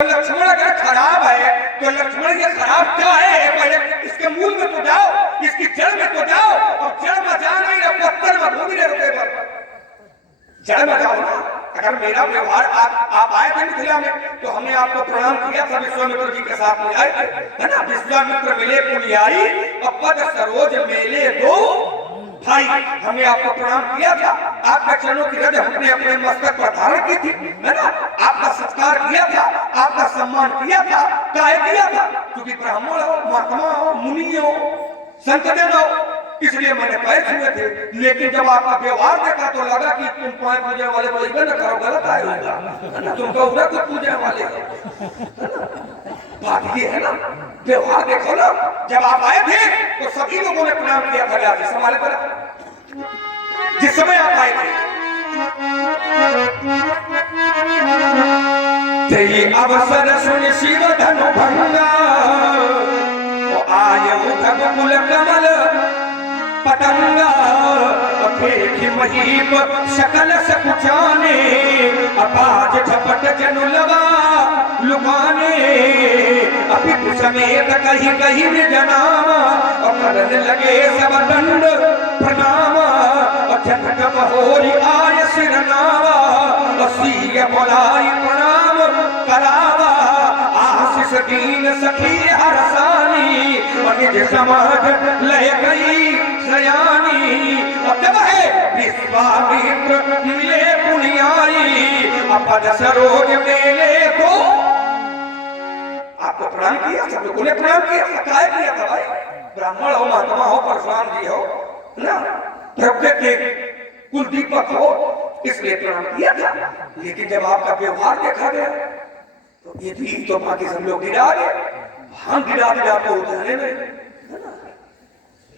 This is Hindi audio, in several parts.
लक्ष्मण अगर खराब है तो लक्ष्मण ये खराब क्या है? पहले इसके मूल में तो जाओ, इसकी जड़ में तो जाओ। और जड़ में जा नहीं रहे, पत्थर में घूम रहे रुके पर जड़ में जाओ ना। अगर मेरा व्यवहार आप आए थे मिथिला में तो हमने आपको प्रणाम किया था, विश्वामित्र जी के साथ में आए थे, है ना। विश्वामित्र मिले पुलियाई और पद सरोज मेले दो भाई, हमने आपको प्रणाम किया था। आपके चरणों की रज हमने अपने मस्तक पर धारण की थी, है ना। आपका सत्कार किया था, आपका सम्मान किया था। काहे किया था? क्योंकि ब्राह्मण हो, महात्मा हो, मुनि हो, संत जन हो, इसलिए मैंने पैर छुए थे। लेकिन जब आपका व्यवहार देखा तो लगा कि तुम पांच पूजने वाले तो इधर न करो, गलत आएगा, तुम तो उधर को पूजने वाले हो। बात ये है ना, व्यवहार देखो ना। जब आप आए थे तो सभी लोगों ने प्रणाम किया था जिस हमारे पर, जिस समय आप आए थे। तेरी अवसर सुन शिव धनु भंगा, तो आय मुख कुल कमल पतंगा, फेंकी महीप सकल सकुचाने, अपाज झपट जनु लवा लुकाने, अपितु समेत कहीं कहीं में जनामा, और करने लगे सब दंड प्रणामा, और झटक बहोरी आय सिरनावा, और सीय बोलाई प्रणाम करावा, आशीष दीन सखी हरसानी, और निज समाज लय गई सयानी। और जब है विश्वामित्र मिले पुनियाई, अपद सरोज मेले को आपको प्रणाम किया, सब लोगों ने प्रणाम किया। काय किया था भाई? ब्राह्मण हो, महात्मा हो, परशुराम जी हो ना, प्रभु के कुल दीपक हो, इसलिए प्रणाम किया था। लेकिन जब आपका व्यवहार देखा गया तो ये भी तो बाकी सब लोग गिरा गए। हम गिरा दिया आपको उठाने में,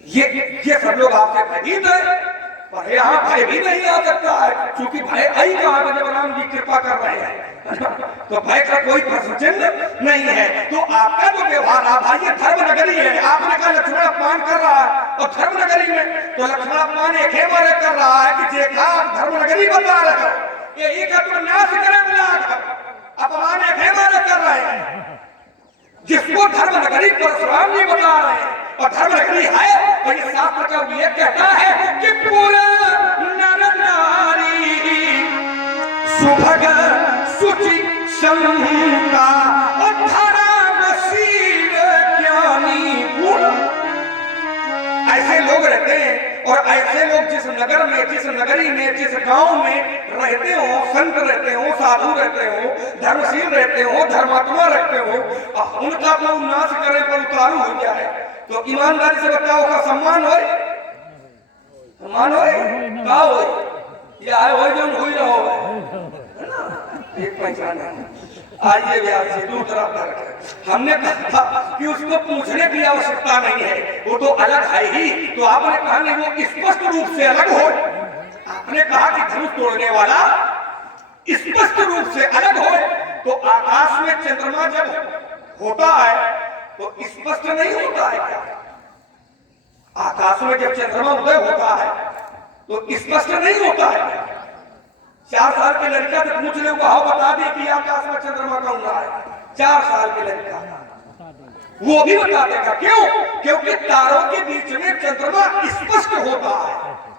ये सब लोग आपसे भयभीत है, पर यहाँ भय भी नहीं आ सकता है, क्योंकि भय आई कहाँ जब राम जी कृपा कर रहे हैं, तो भय का कोई प्रश्न चिन्ह नहीं है। तो आपका जो व्यवहार है भाई, ये धर्म नगरी है। आपने कहा लक्ष्मण अपमान कर रहा है, और धर्म नगरी में तो लक्ष्मण अपमान एक ही बार कर रहा है कि देखा आप धर्म नगरी बता रहे हो, यही का तो नाश करे अपमान एक ही बार कर रहे हैं, जिसको धर्म नगरी परशुराम जी बता रहे हैं। और धर्म नगरी है तो ये शास्त्र का उल्लेख कहता है कि पूरा नर नारी सुभग सुचि समता और धर्मशील ज्ञानी गुण, ऐसे लोग रहते हैं। और ऐसे लोग जिस नगर में, जिस नगरी में, जिस गांव में रहते हो, संत रहते हो, साधु रहते हो, धर्मशील रहते हो, धर्मात्मा रहते हो, उनका तो नाश करे पर उतारू हो जाए तो ईमानदारी से बताओ का सम्मान हो, सम्मान हो का हो, या हो जो हुई रहो, है ना। एक पहचान है। आइए व्यास जी, दूसरा तर्क हमने कहा कि उसको पूछने की आवश्यकता नहीं है, वो तो अलग है ही। तो आपने कहा नहीं, वो स्पष्ट रूप से अलग हो। आपने कहा कि धनुष तोड़ने वाला स्पष्ट रूप से अलग हो। तो आकाश में चंद्रमा जब होता है तो स्पष्ट नहीं होता है क्या? आकाश में जब चंद्रमा उदय होता है तो स्पष्ट नहीं होता है क्या? 4 साल के लड़का से पूछ ले, वो बता दे कि आकाश में चंद्रमा कौन रहा है। 4 साल के लड़का वो भी बता देगा। क्यों? क्योंकि तारों के बीच में चंद्रमा स्पष्ट होता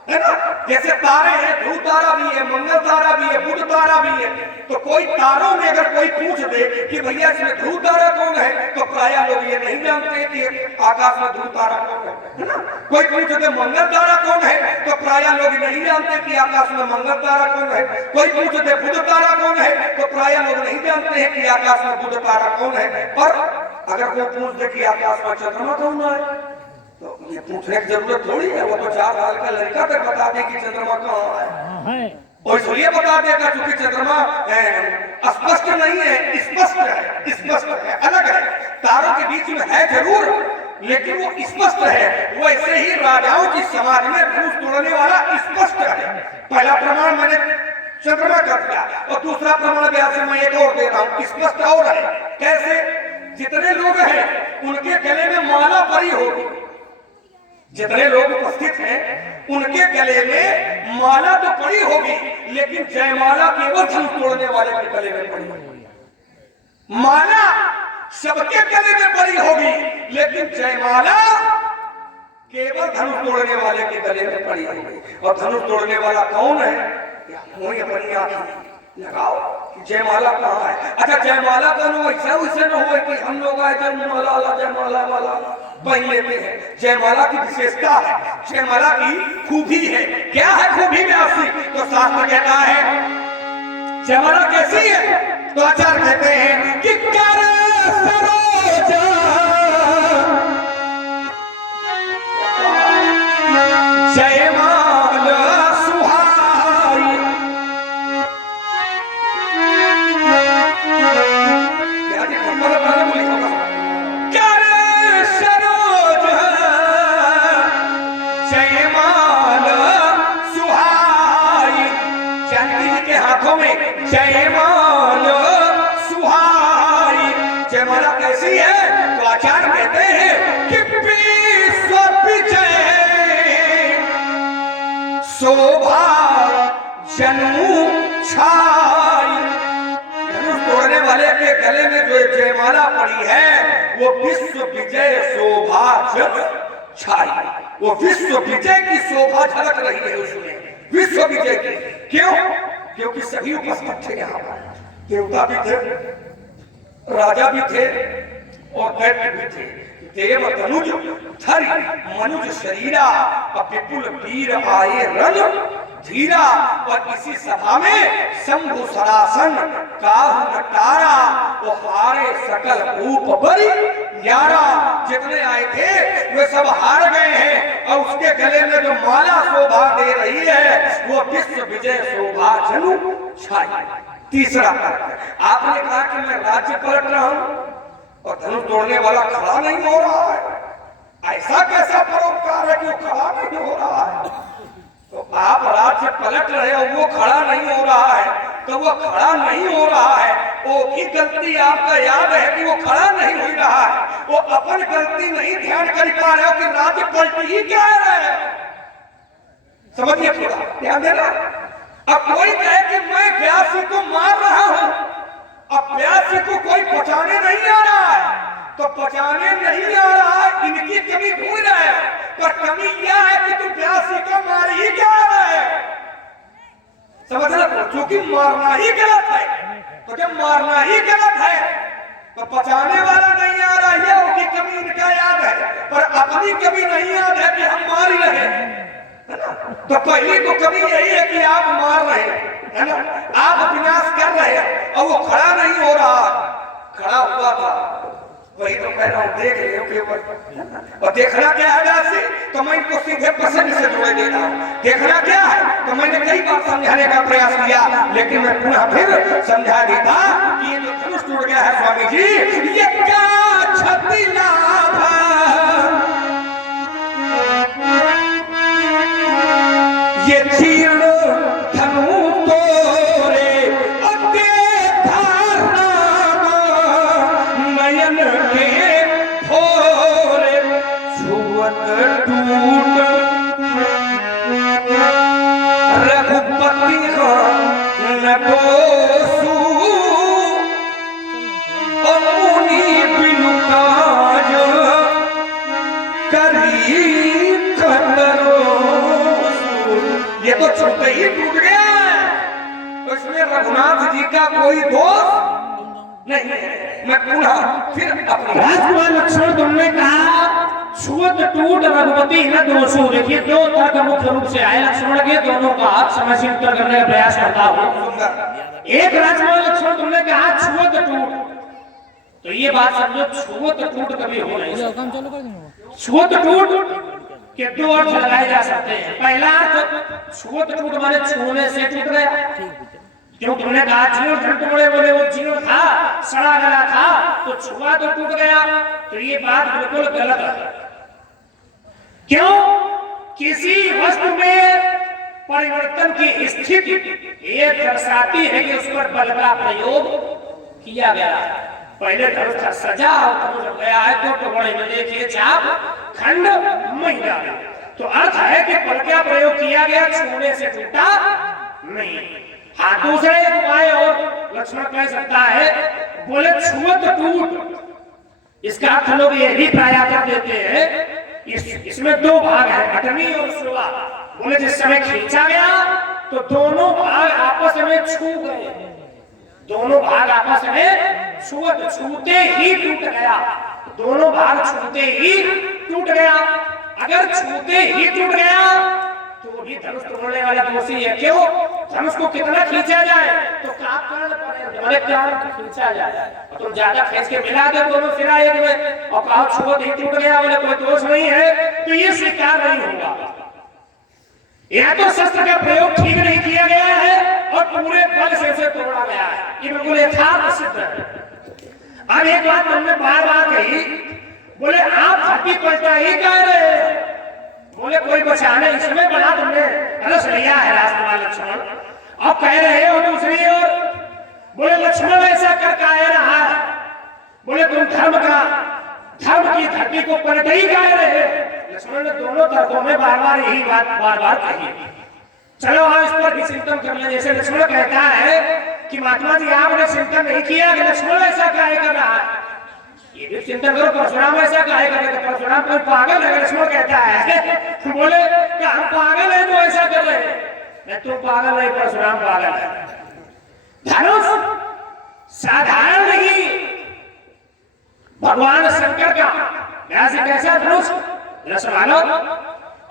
है ना। जैसे तारे हैं, ध्रुव तारा भी है, मंगल तारा भी है, बुध तारा भी है। तो कोई तारों में अगर कोई पूछ दे कि भैया इसमें ध्रुव तारा कौन है, तो प्राय लोग ये नहीं जानते कि आकाश में ध्रुव तारा कौन है ना। कोई पूछ दे मंगल तारा कौन है, तो प्राय लोग नहीं जानते कि आकाश में मंगल तारा कौन है। कोई पूछ दे बुध तारा कौन है, तो प्राय लोग नहीं जानते हैं कि आकाश में बुध तारा कौन है। पर अगर कोई पूछ दे कि आकाश में चंद्रमा कौन है, तो ये पूछने की जरूरत थोड़ी है। वो तो 4 साल का लड़का तक बता दे कि चंद्रमा कहाँ है, और इसलिए बता देगा क्योंकि चंद्रमा स्पष्ट नहीं है, स्पष्ट है, स्पष्ट है, अलग है। तारों के बीच में है जरूर, लेकिन वो स्पष्ट है। वैसे ही राजाओं की समाज में धनुष तोड़ने वाला स्पष्ट है। पहला प्रमाण मैंने चंद्रमा कर दिया, और दूसरा प्रमाण व्यास से मैं एक और दे रहा हूँ, स्पष्ट और है। कैसे? जितने लोग हैं उनके गले में माला पड़ी होगी, जितने लोग उपस्थित हैं उनके गले में माला तो पड़ी होगी, लेकिन जयमाला केवल धनुष तोड़ने वाले के गले में पड़ी होगी। माला सबके गले में पड़ी होगी, लेकिन जयमाला केवल धनुष तोड़ने वाले के गले में पड़ी होगी। और धनुष तोड़ने वाला कौन है? अपनी आंखें लगाओ, जयमाला कहाँ है? अच्छा, जयमाला का नो ऐसे न हो कि हम लोग आए जयमाला जयमाला वाला पहन लेते हैं। जयमाला की विशेषता है, जयमाला की खूबी है। क्या है खूबी व्यासी? तो शास्त्र कहता है जयमाला कैसी है? तो आचार्य कहते हैं कि कर सरोजा जयमाला सुहाई। कर सरोजा जयमाला सुहाई। जानकी जी के हाथों में जयमाला सुहाई। जयमाला कैसी है? तो आचार्य कहते हैं कि विश्व विजय शोभा जनु छाई। धनुष तोड़ने वाले के गले में जो जयमाला पड़ी है वो विश्व विजय शोभा जनु छाई। वो विश्व विजय की शोभा झलक रही है उसमें, विश्व विजय की। क्यों? क्योंकि सभी उपस्थित थे यहाँ पर। देवता भी थे, राजा भी थे और दैत्य भी थे। देव तनुज धरि मनुज शरीरा, विपुल वीर आए रण धीरा। और इसी सभा में शंभु सरासन काहु नटारा, वो हारे सकल रूप बरी यारा। जितने आए थे वे सब हार गए हैं। और उसके गले में जो माला शोभा दे रही है वो विश्व विजय शोभा जनु छाई। तीसरा तर्क, आपने कहा कि मैं राज्य पलट रहा हूं और धनुष तोड़ने वाला खड़ा नहीं हो रहा है। ऐसा कैसा परोपकार है कि वो खड़ा नहीं हो रहा है? तो आप राज्य पलट रहे हो, वो खड़ा नहीं हो रहा है। तो वो खड़ा नहीं हो रहा है, वो भी गलती आपका याद है कि वो खड़ा नहीं हो रहा है। वो अपन गलती नहीं ध्यान कर पा रहे हो कि राज्य पलट ही क्या है। समझिए, थोड़ा ध्यान देना। अब कोई कहे कि मैं व्यासी को मार रहा हूं, अब व्यासी को कोई बचाने नहीं आ रहा है, तो बचाने नहीं आ रहा है, इनकी कमी भूल रहा है। पर कमी यह है कि तुम व्यासी को मार ही क्या रहा है। समझना, क्योंकि मारना ही गलत है। तो जब मारना ही गलत है तो बचाने वाला नहीं आ रहा, यह उनकी कमी इनका याद है। पर अपनी कमी नहीं याद है कि हम मार ही रहे, है ना। तो पहली तो कमी यही है कि आप मार रहे है ना, आप विनाश कर रहे हैं और वो खड़ा नहीं हो रहा। खड़ा हुआ था, वही तो कह रहा हूं, देख रहे हो केवल। और देखना क्या है व्यासी? तो मैं इनको सीधे प्रसंग से जोड़े दे रहा हूं। देखना क्या है? तो मैंने कई बार समझाने का प्रयास किया, लेकिन मैं पुनः फिर समझा देता कि ये जो धनुष टूट गया है स्वामी जी, ये क्या क्षति लाभ ये चीर्ण धनु तोरे नयन के भोरे छुअत टूट रघुपति न दोषु मुनि बिनु काज करी कतरो। ये तो छूटते ही टूट गया, तो इसमें रघुनाथ जी का कोई दोष नहीं है। मैं पुनः फिर अपनी राजकुमार लक्ष्मण तुमने कहा छुअत टूट रघुपति न दोषो। देखिए दो तर्क मुख्य रूप से आए लक्ष्मण के, दोनों का आप समय से उत्तर करने का प्रयास करता हूँ। एक राजकुमार लक्ष्मण तुमने कहा छुअत टूट, तो ये बात समझो छुअत टूट कभी हो नहीं सकता। छुअत टूट के दो अर्थ लगाए जा सकते हैं। पहला अर्थ छुअत टूट माने छूने से टूट गया, क्यों तुमने कहा जीर्ण झंड बोले बोले वो जीर्ण था, सड़ा गला था, तो छुआ तो टूट गया। तो ये बात बिल्कुल गलत है। क्यों? किसी वस्तु में परिवर्तन की स्थिति ये दर्शाती है कि उस पर बल का प्रयोग किया गया। पहले धनुष था सजा और धनुष गया है दो टुकड़े में, देखिए चाप खंड महिला। तो अर्थ है कि बल का प्रयोग किया गया, छूने से टूटा नहीं। हाँ, दूसरे उपाय और लक्ष्मण कह सकता है बोले छुअत टूट, इसका अर्थ लोग ये भी प्राय कर देते हैं इसमें दो भाग है, घटनी और शुरुआत। बोले जिस समय खींचा गया तो दोनों भाग आपस में छू गए, दोनों भाग आपस में छूते ही टूट गया, दोनों भाग छूते ही टूट गया। अगर छूते ही टूट गया तो भी धनुष तोड़ने वाला दोषी है। क्यों? धनुष को कितना खींचा जाए तो कान खींचा जाए, और तुम ज्यादा खींच के मिला दो दोनों सिरा एक में और कहो छुअत ही टूट गया, बोले कोई दोष नहीं है, तो ये स्वीकार नहीं होगा। या तो शस्त्र का प्रयोग ठीक नहीं किया गया है और पूरे बल से उसे तोड़ा गया है, ये बिल्कुल यथार्थ सिद्ध है। अब एक बात हमने बार बार कही, बोले आप धरती पलटा ही कह रहे हैं, बोले कोई बचाने इसमें बना तुमने रस लिया है राजकुमार लक्ष्मण, अब कह रहे हो दूसरी ओर, बोले लक्ष्मण ऐसा कर कह रहा है, बोले तुम धर्म की धरती को पलट ही कह रहे हैं। लक्ष्मण ने दोनों तर्कों में बार बार यही बात बार बार कही। चलो आप इस पर भी चिंतन कर लें। जैसे लक्ष्मण कहता है कि महात्मा जी आपने चिंतन नहीं किया कि लक्ष्मण ऐसा काहे कर रहा है, ये भी चिंतन करो परशुराम ऐसा काहे कर रहे, परशुराम कोई पागल है? लक्ष्मण कहता है बोले कि हम पागल है जो ऐसा कर रहे हैं, तुम पागल नहीं, परशुराम पागल है। धनुष साधारण नहीं, भगवान शंकर का कैसा धनुष रसवालो,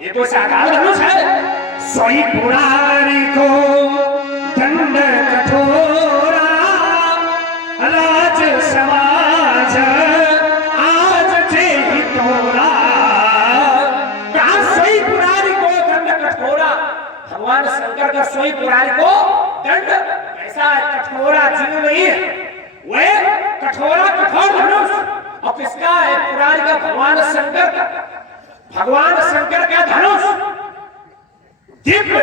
ये तो साधारण धनुष है। सोई पुरारी को दंड कठोरा, राज समाज आज जे ही तोरा। सोई पुरारी को दंड कठोरा, भगवान शंकर का सोई पुरारी को दंड ऐसा कठोरा जीव नहीं है, वह कठोरा कठोर धनुष। और किसका है? पुरारी का, भगवान शंकर का। भगवान शंकर का धनुष दिव्य,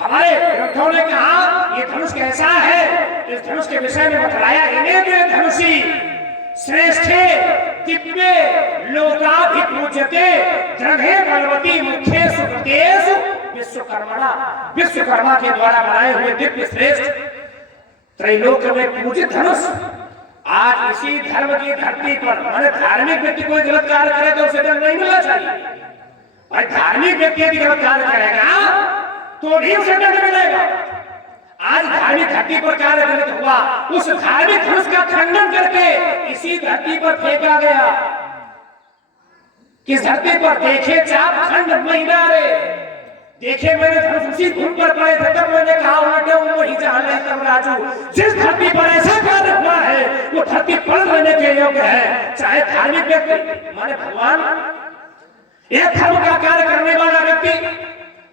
हमारे ग्रंथों ने कहा ये धनुष कैसा है, इस धनुष के विषय में बतलाया, इन्हें धनुषी श्रेष्ठे दिव्य लोकाभिपूज्यते दृढ़े बलवती मुख्य सुकृतेषु विश्वकर्मणा। विश्वकर्मा के द्वारा बनाए हुए दिव्य श्रेष्ठ त्रैलोक में पूजित धनुष आज इसी धर्म की धरती पर, माने धार्मिक व्यक्ति कोई गलत कार्य करे तो उसे दंड नहीं मिलना चाहिए, और धार्मिक व्यक्ति यदि गलत कार्य करेगा तो भी उसे दंड मिलेगा। आज धार्मिक धरती पर कार्य गलत हुआ, उस धार्मिक धनुष का खंडन करके इसी धरती पर फेंका गया। किस धरती पर? देखे चाप खंड महीना रे, देखे मैंने धनुष उसी धुन पर पड़े थे, तब मैंने कहा उलटे वही जहां ले तब राजू। जिस धरती पर ऐसा कार्य हुआ है वो धरती पलट लेने के योग्य है। चाहे धार्मिक व्यक्ति माने भगवान, एक धर्म का कार्य करने वाला व्यक्ति,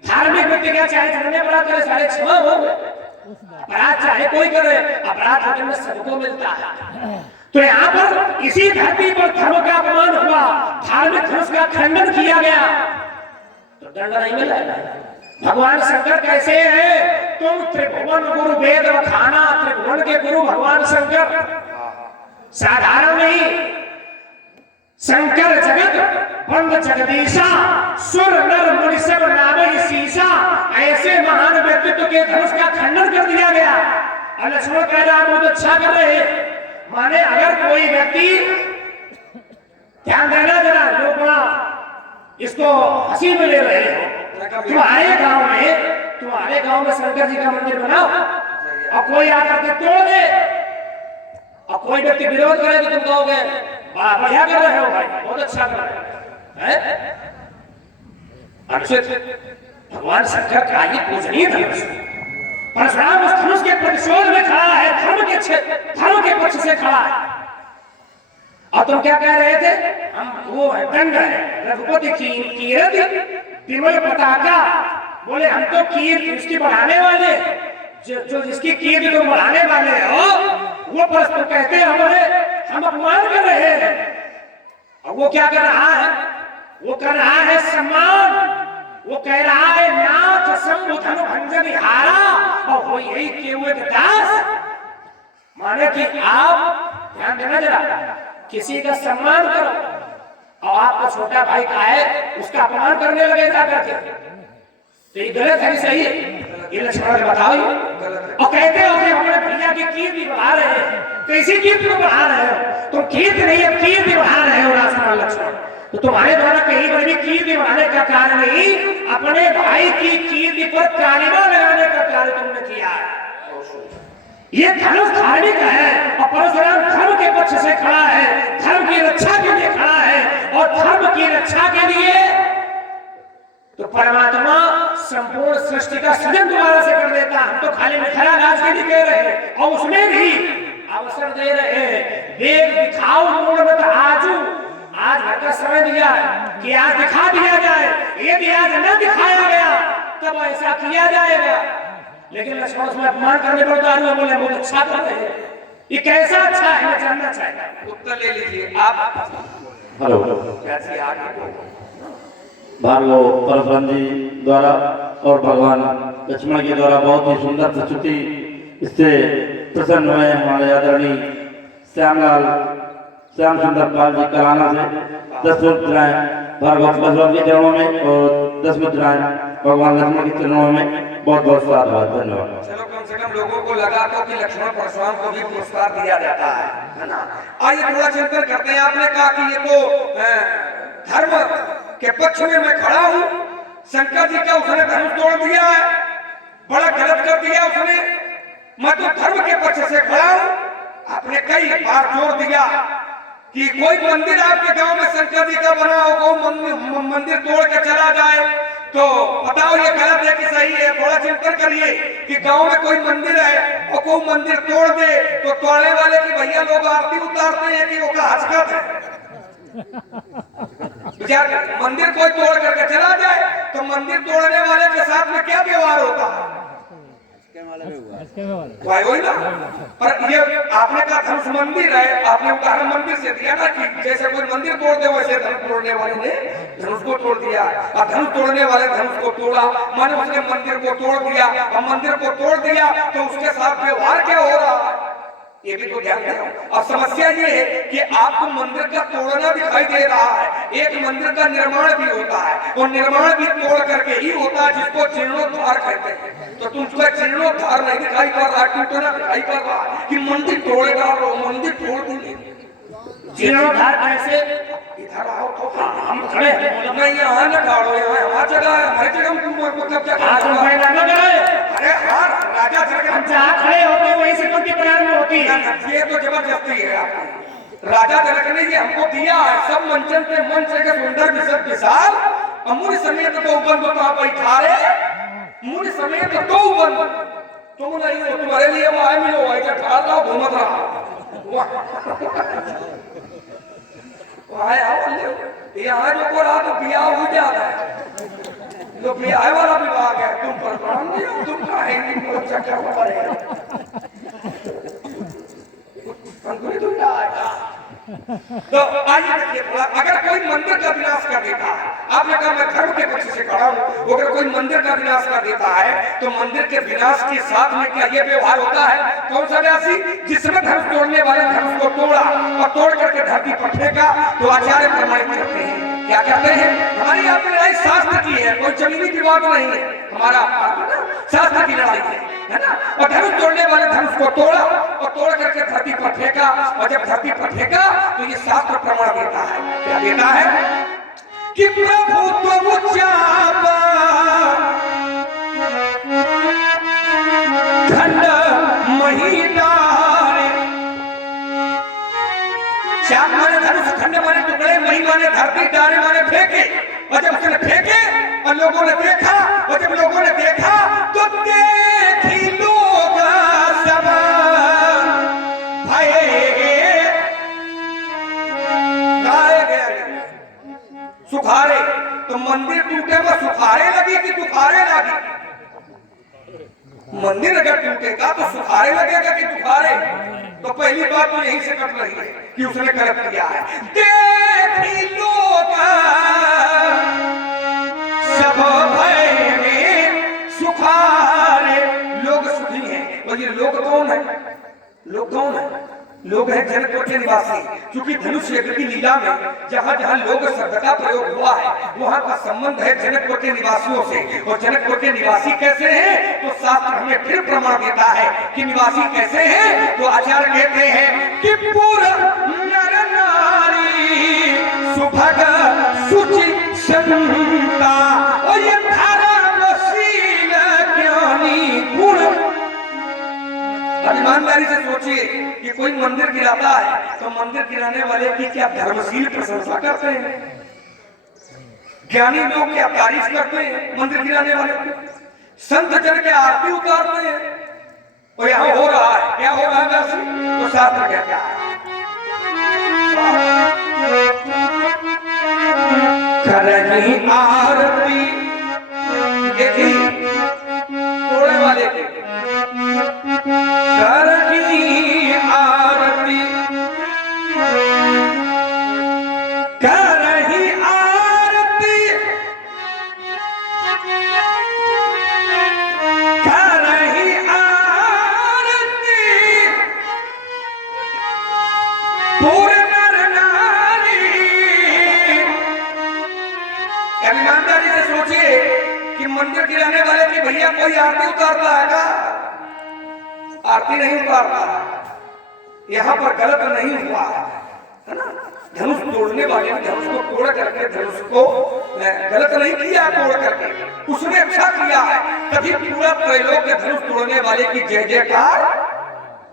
धार्मिक व्यक्ति क्या चाहे जितने अपराध करे सारे क्षमा हो गए, अपराध चाहे कोई करे, अपराध में सबको मिलता है। तो यहाँ पर इसी धरती पर धर्म का अपमान हुआ, धार्मिक धनुष का खंडन किया गया, तो दंड नहीं मिलेगा। भगवान शंकर कैसे है? तुम त्रिभुवन गुरु वेद वखाना, त्रिभुवन के गुरु भगवान शंकर साधारण नहीं। शंकर जगत बंद जगदीशा, सुर नर मुनि सब नाम शीशा, ऐसे महान व्यक्तित्व के धनुष का खंडन कर दिया गया। लक्ष्मण कह रहा बहुत अच्छा कर रहे हैं, माने अगर कोई व्यक्ति, ध्यान देना जरा, लोग बड़ा इसको हंसी में ले रहे हो, तुम्हारे गांव में शंकर जी का मंदिर बनाओ और कोई आकर के तोड़ दे और कोई व्यक्ति विरोध करे तो तुम कहोगे बढ़िया कर रहे हो भाई, बहुत अच्छा कर रहे हैं। भगवान शंकर का ही पूजनीय धनुष, परशुराम उस धनुष के प्रतिशोध में खड़ा है, धर्म के पक्ष से खड़ा है। और तुम क्या कह रहे थे? हम वो है दंड है, रघुपति कीर्ति विमल पताका, बोले हम तो कीर्ति उसकी बढ़ाने वाले, जो जिसकी कीर्ति तुम बढ़ाने वाले हो वो परस्पर कहते हैं हमारे हम अपमान कर रहे हैं। और वो क्या कर रहा है? वो कर रहा है सम्मान, वो कह रहा है नाथ शंभु धनु भंजन हारा, और वो यही केवल दास, माने कि आप ध्यान देना जरा, किसी का सम्मान करो और आपका छोटा भाई का है उसका अपमान करने लगे जाकर के, तो ये गलत है, सही है? ये लक्ष्मण बताओ। और कहते हो कि हमारे भैया की कीर्ति बढ़ा रहे हैं। कैसी कीर्ति को बढ़ा रहे हो तुम? कीर्ति नहीं, अब कीर्ति बढ़ा रहे हो राजकुमार लक्ष्मण। तो तुम्हारे द्वारा कहीं पर भी कीर्ति बढ़ाने का कार्य नहीं, अपने भाई की कीर्ति पर कालिमा लगाने का कार्य तुमने किया है। ये धनुष धार्मिक है और परशुराम धर्म के पक्ष से खड़ा है, धर्म की रक्षा के लिए खड़ा है, और धर्म की रक्षा के लिए तो परमात्मा संपूर्ण सृष्टि का सृजन दोबारा से कर देता। हम तो खाली मिथला राज के लिए कह रहे हैं और उसमें भी अवसर दे रहे हैं। देख दिखाओ मूलमत आजू, आज भर का समय दिया है कि आज दिखा दिया जाए। यदि आज न दिखाया गया तब ऐसा किया जाएगा। लेकिन लक्ष्मण उसमें अपमान करने पर उतारू है, बोले बहुत अच्छा कर रहे हैं। ये कैसा अच्छा है मैं जानना चाहता हूं। उत्तर ले लीजिए आप। हेलो, कैसी आगे भार्गव परशुराम जी द्वारा और भगवान लक्ष्मण के द्वारा बहुत ही सुंदर प्रस्तुति, इससे प्रसन्न हुए हमारे आदरणीय श्याम सुंदर पाल जी कराना से 10 मुद्राएं भार्गव परशुराम के चरणों में और 10 मुद्राएं भगवान लक्ष्मण के चरणों में। बहुत बहुत साधुवाद, धन्यवाद। चलो कम से कम लोगों को लगा तो कि लक्ष्मण परशुराम को भी पुरस्कार दिया जाता है ना। आइए थोड़ा चिंतन करते हैं। आपने कहा कि ये तो धर्म के पक्ष में मैं खड़ा हूं। शंकर जी का उसने धनुष तोड़ दिया है, बड़ा गलत कर दिया उसने। मैं तो धर्म के पक्ष से खड़ा हूं। आपने कई बार जोर दिया कि कोई मंदिर आपके गांव में शंकर जी का बना हो, कोई मंदिर तोड़ के चला जाए तो बताओ ये गलत है कि सही है। थोड़ा चिंतन करिए कि गांव में कोई मंदिर है और कोई मंदिर तोड़ दे तो तोड़ने वाले की भैया लोग आरती उतारते हैं कि वो का हजकत है। मंदिर कोई तोड़ करके चला जाए तो मंदिर तोड़ने वाले के साथ में क्या व्यवहार होता है? वही ना। पर ये आपने कहा धनुष मंदिर है, आपने उदाहरण मंदिर से दिया ना कि जैसे कोई मंदिर तोड़ दे वैसे धनुष तोड़ने वाले ने धनुष को तोड़ दिया। और धनुष तोड़ने वाले धनुष को तोड़ा, माने उसने मंदिर को तोड़ दिया। और मंदिर को तोड़ दिया तो उसके साथ व्यवहार क्या हो रहा है ये भी तो ध्यान दें। और समस्या ये है कि आपको मंदिर का तोड़ना दिखाई दे रहा है। एक मंदिर का निर्माण भी होता है और निर्माण भी तोड़ करके ही होता है, जिसको जीर्णोद्धार कहते हैं। तो तुमको जीर्णोद्धार नहीं दिखाई पड़ रहा, टूटना दिखाई पड़ रहा है कि मंदिर तोड़ेगा और मंदिर तोड़ देंगे। जीर्णोद्धार कैसे? इधर आओ तो हम खड़े हैं। नहीं यहाँ न खड़ो, यहाँ हमारी जगह है, हमारी जगह में तुम कब्जा आज हम बैठा न करे। अरे हाँ राजा हम जहाँ खड़े होते हैं वहीं से उनकी प्रारंभ होती है। ये तो जबरदस्ती है आपकी। राजा जनक ने ये हमको दिया है, सब मंचन पे मंच के सुंदर विशद विशाल अमूल समेत तो बंद तो आप बैठा रहे मूल समेत तो बंद तुम नहीं हो, तुम्हारे लिए वो आए मिलो ऐसा ठाल रहा घूमत रहा यहाँ जो को रहा तो बिया हो जा रहा है, जो बिया वाला विभाग है। तुम परशुराम नहीं हो, तुम कहेंगे चक्कर पड़ेगा अंकुरित हो जाएगा। तो आइए देखिए, अगर कोई मंदिर का विनाश कर देता है, आपने कहा मैं धर्म के पक्ष से खड़ा हूं, अगर कोई मंदिर का विनाश कर देता है तो मंदिर के विनाश के साथ में क्या ये व्यवहार होता है? कौन सा व्यासी? जिसमें धनुष तोड़ने वाले धनुष को तोड़ा और तोड़ करके धरती पर फेंका तो आचार्य प्रमाणित करते हैं, क्या कहते हैं? हमारी आपकी लड़ाई शास्त्र की है, कोई जमीनी विवाद नहीं है, हमारा शास्त्र की लड़ाई है ना। और धनुष तोड़ने वाले धनुष को तोड़ा और तोड़ करके धरती पर फेंका, और जब धरती पर फेंका तो ये शास्त्र प्रमाण देता है, क्या देता है? कि प्रभु तुम चापा खंड महीदार, चाप माने धनुष, खंड माने टुकड़े, मही माने धरती, डारे माने फेंके। और जब उसने फेंके और लोगों ने देखा, और जब लोगों ने देखा तो देखी लोग सब भये गाए गए सुखारे। तो मंदिर टूटे में सुखारे लगी कि दुखारे लगी? मंदिर अगर टूटेगा तो सुखारे लगेगा कि दुखारे? तो पहली बात तो यहीं से कट रही है कि उसने गलत किया है। देखी लोग सब भये सुखारे, लोग सुखी हैं। और ये लोग कौन है? लोग कौन है? लोग हैं जनकपुर के निवासी, क्योंकि धनुष यज्ञ की लीला में जहाँ जहाँ लोग शब्द का प्रयोग हुआ है वहाँ का संबंध है जनकपुर के निवासियों से। और जनकपुर के निवासी कैसे हैं तो शास्त्र हमें फिर प्रमाण देता है कि निवासी कैसे हैं। तो आचार्य कहते हैं कि पूरा नर नारी सुभग सुचि संता और ये धर्मशील ज्ञानी गुण। ईमानदारी से सोचिए कि कोई मंदिर गिराता है तो मंदिर गिराने वाले की क्या धर्मशील प्रशंसा करते हैं, ज्ञानी लोग क्या तारीफ करते हैं मंदिर गिराने वाले की, संत जन के आरती उतारते हैं। और यहाँ हो रहा है, क्या हो रहा है वैसे तो शास्त्र कहता है करही आरती, ये थी तोड़ने वाले की करही आरती, करही आरती, करही आरती पूरे नर नारी। ईमानदारी से सोचिए कि मंदिर गिराने वाले की भैया कोई आरती उतारता है क्या? आरती नहीं उतारता, यहाँ पर गलत नहीं हुआ है ना। धनुष तोड़ने वाले ने धनुष को तोड़ करके धनुष को गलत नहीं किया, तोड़ करके उसने अच्छा किया है। तभी पूरा त्रैलोक्य धनुष तोड़ने वाले की जय जयकार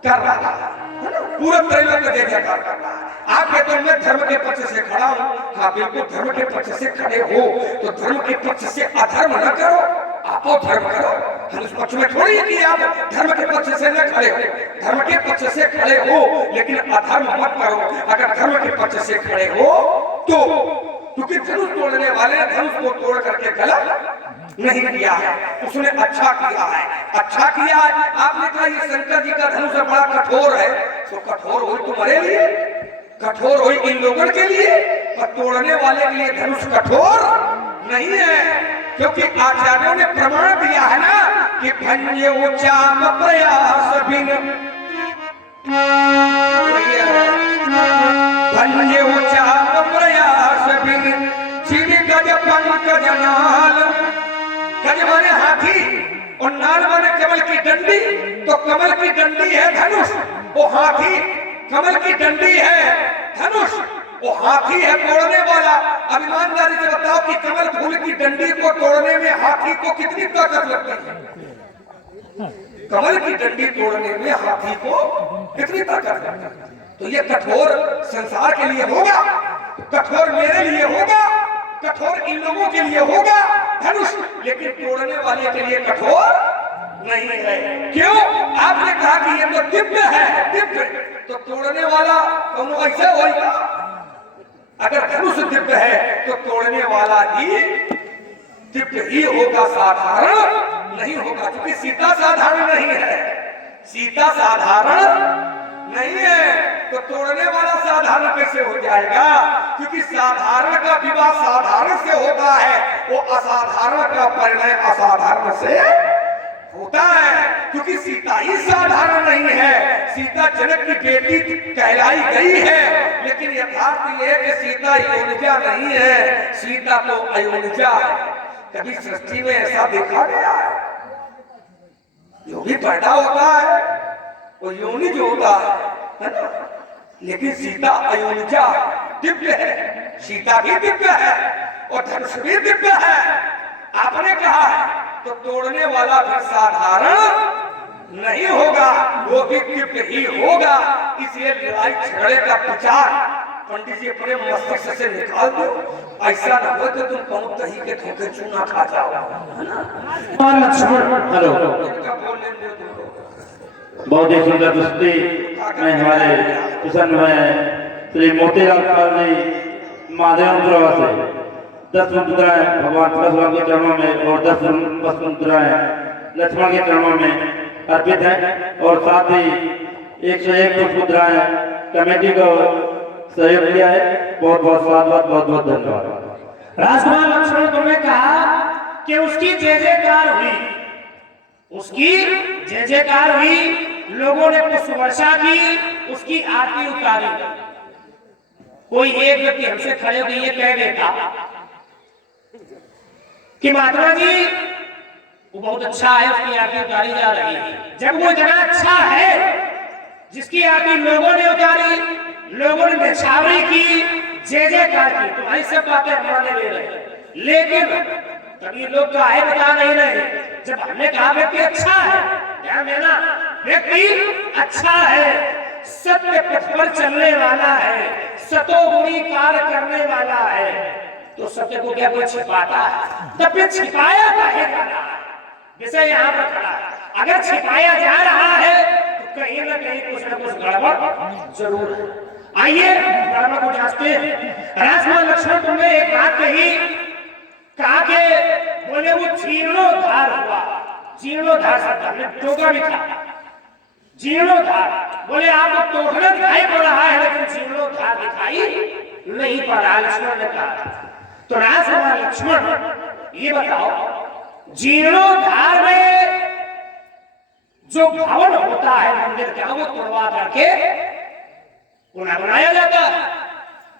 कर रहा है ना, पूरा त्रैलोक्य जय जयकार कर रहा है। आप कहते हो मैं धर्म के पक्ष से खड़ा हूँ, हाँ बिल्कुल धर्म के पक्ष से खड़े हो तो धर्म के पक्ष से अधर्म न करो, आपो धर्म करो। हम उस पक्ष में थोड़ी कि आप धर्म के पक्ष से न खड़े हो, धर्म के पक्ष से खड़े हो लेकिन अधर्म मत करो। अगर धर्म के पक्ष से खड़े हो तो, क्योंकि धनुष तोड़ने वाले ने धनुष को तोड़ करके गलत नहीं किया है, उसने अच्छा किया है, अच्छा किया है। आपने कहा ये शंकर जी का धनुष बड़ा कठोर है, तो कठोर हुई तुम्हारे लिए, कठोर हुई इन लोगों के लिए, पर तोड़ने वाले के लिए धनुष कठोर नहीं है। क्योंकि आचार्यों ने प्रमाण दिया है ना कि भंजे उचाम प्रयास बिन, भंजे उचाम प्रयास बिन जीव गज पंकज नाल। गज माने हाथी और नाल माने कमल की डंडी, तो कमल की डंडी है धनुष, वो हाथी कमल की डंडी है धनुष, वो हाथी है तोड़ने वाला। अब ईमानदारी से बताओ कि कमल फूल की डंडी को तोड़ने में हाथी को कितनी ताकत लगती है? कमल की डंडी तोड़ने में हाथी को कितनी ताकत लगती है? तो ये कठोर संसार के लिए होगा, कठोर मेरे लिए होगा, कठोर इन लोगों के लिए होगा धनुष, लेकिन तोड़ने वाले के लिए कठोर नहीं है। क्यों? आपने कहा कि ये तो दिव्य है, दिव्य, तो तोड़ने वाला दोनों ऐसे होगा। अगर धनुष दिव्य है तो तोड़ने वाला ही दिव्य ही होगा, साधारण नहीं होगा। क्योंकि सीता साधारण नहीं है, सीता साधारण नहीं है तो तोड़ने वाला साधारण कैसे हो जाएगा? क्योंकि साधारण का विवाह साधारण से होता है, वो असाधारण का परिणय असाधारण से होता है। क्योंकि सीता ही साधारण नहीं है, सीता जनक की बेटी कहलाई गई है, लेकिन यथार्थ ये है कि सीता योनिजा नहीं है, सीता तो अयोनिजा है। कभी सृष्टि में ऐसा देखा गया है? जो भी पैदा होता है वो योनिज होता है ना, लेकिन सीता अयोनिजा दिव्य है, सीता भी दिव्य है और धनुष भी दिव्य है। आपने कहा है तो तोड़ने वाला भी साधारण नहीं होगा, वो भी दिव्य ही होगा। इसलिए लड़ाई झगड़े का विचार पंडित जी अपने मस्तिष्क से निकाल दो, ऐसा न हो कि तुम कौन दही के धोखे चूना खा जाओ, है ना। हेलो, बहुत ही सुंदर प्रस्तुति में हमारे प्रसन्न हुए हैं श्री मोतीलाल पाल जी महादेव से 10 मुद्राएं भगवान परशुराम के चरणों में और 10 मुद्राएं लक्ष्मण के चरणों में अर्पित हैं। और साथ ही 101 मुद्राएं कमेटी को सहयोग किया है। बहुत बहुत साधुवाद, बहुत बहुत धन्यवाद। राजकुमार लक्ष्मण तुमने कहा कि उसकी जय जयकार हुई, उसकी जय जयकार हुई लोगों ने पुष्प वर्षा की, उसकी आरती उतारी। कोई एक व्यक्ति हमसे खड़े होकर ये कह देता कि महात्मा जी वो बहुत अच्छा है, उसकी आरती उतारी जा रही है। जब वो इतना अच्छा है जिसकी आरती लोगों ने उतारी, लोगों ने निछावरी की, जय जयकार की, तो भाई सब बातें माने ले रहे। लेकिन कभी लोग तो आए बता नहीं रहे। जब हमने कहा व्यक्ति अच्छा है, ध्यान देना, व्यक्ति अच्छा है, सत्य पथ पर चलने वाला है, सतोगुणी कार्य करने वाला है, तो सत्य को क्या कोई छिपाता है? तब फिर छिपाया काहे जा रहा है? विषय यहाँ पर खड़ा है। अगर छिपाया जा रहा है तो कहीं ना कहीं कुछ ना कुछ गड़बड़ जरूर है। आइए गड़बड़ को जांचते हैं। राजकुमार लक्ष्मण, तुमने एक बात कही, कहा के बोले वो जीर्णोद्धार हुआ। जीर्णोद्धार शब्द हमने टोका भी था। जीर्णोद्धार बोले आपको टोकना दिखाई पड़ रहा है, लेकिन जीर्णोद्धार दिखाई नहीं पड़ रहा, लक्ष्मण ने कहा। तो राजकुमार लक्ष्मण ये बताओ, जीर्णोद्धार में जो भवन होता है मंदिर का, वो तोड़वा करके पुनः बनाया जाता है,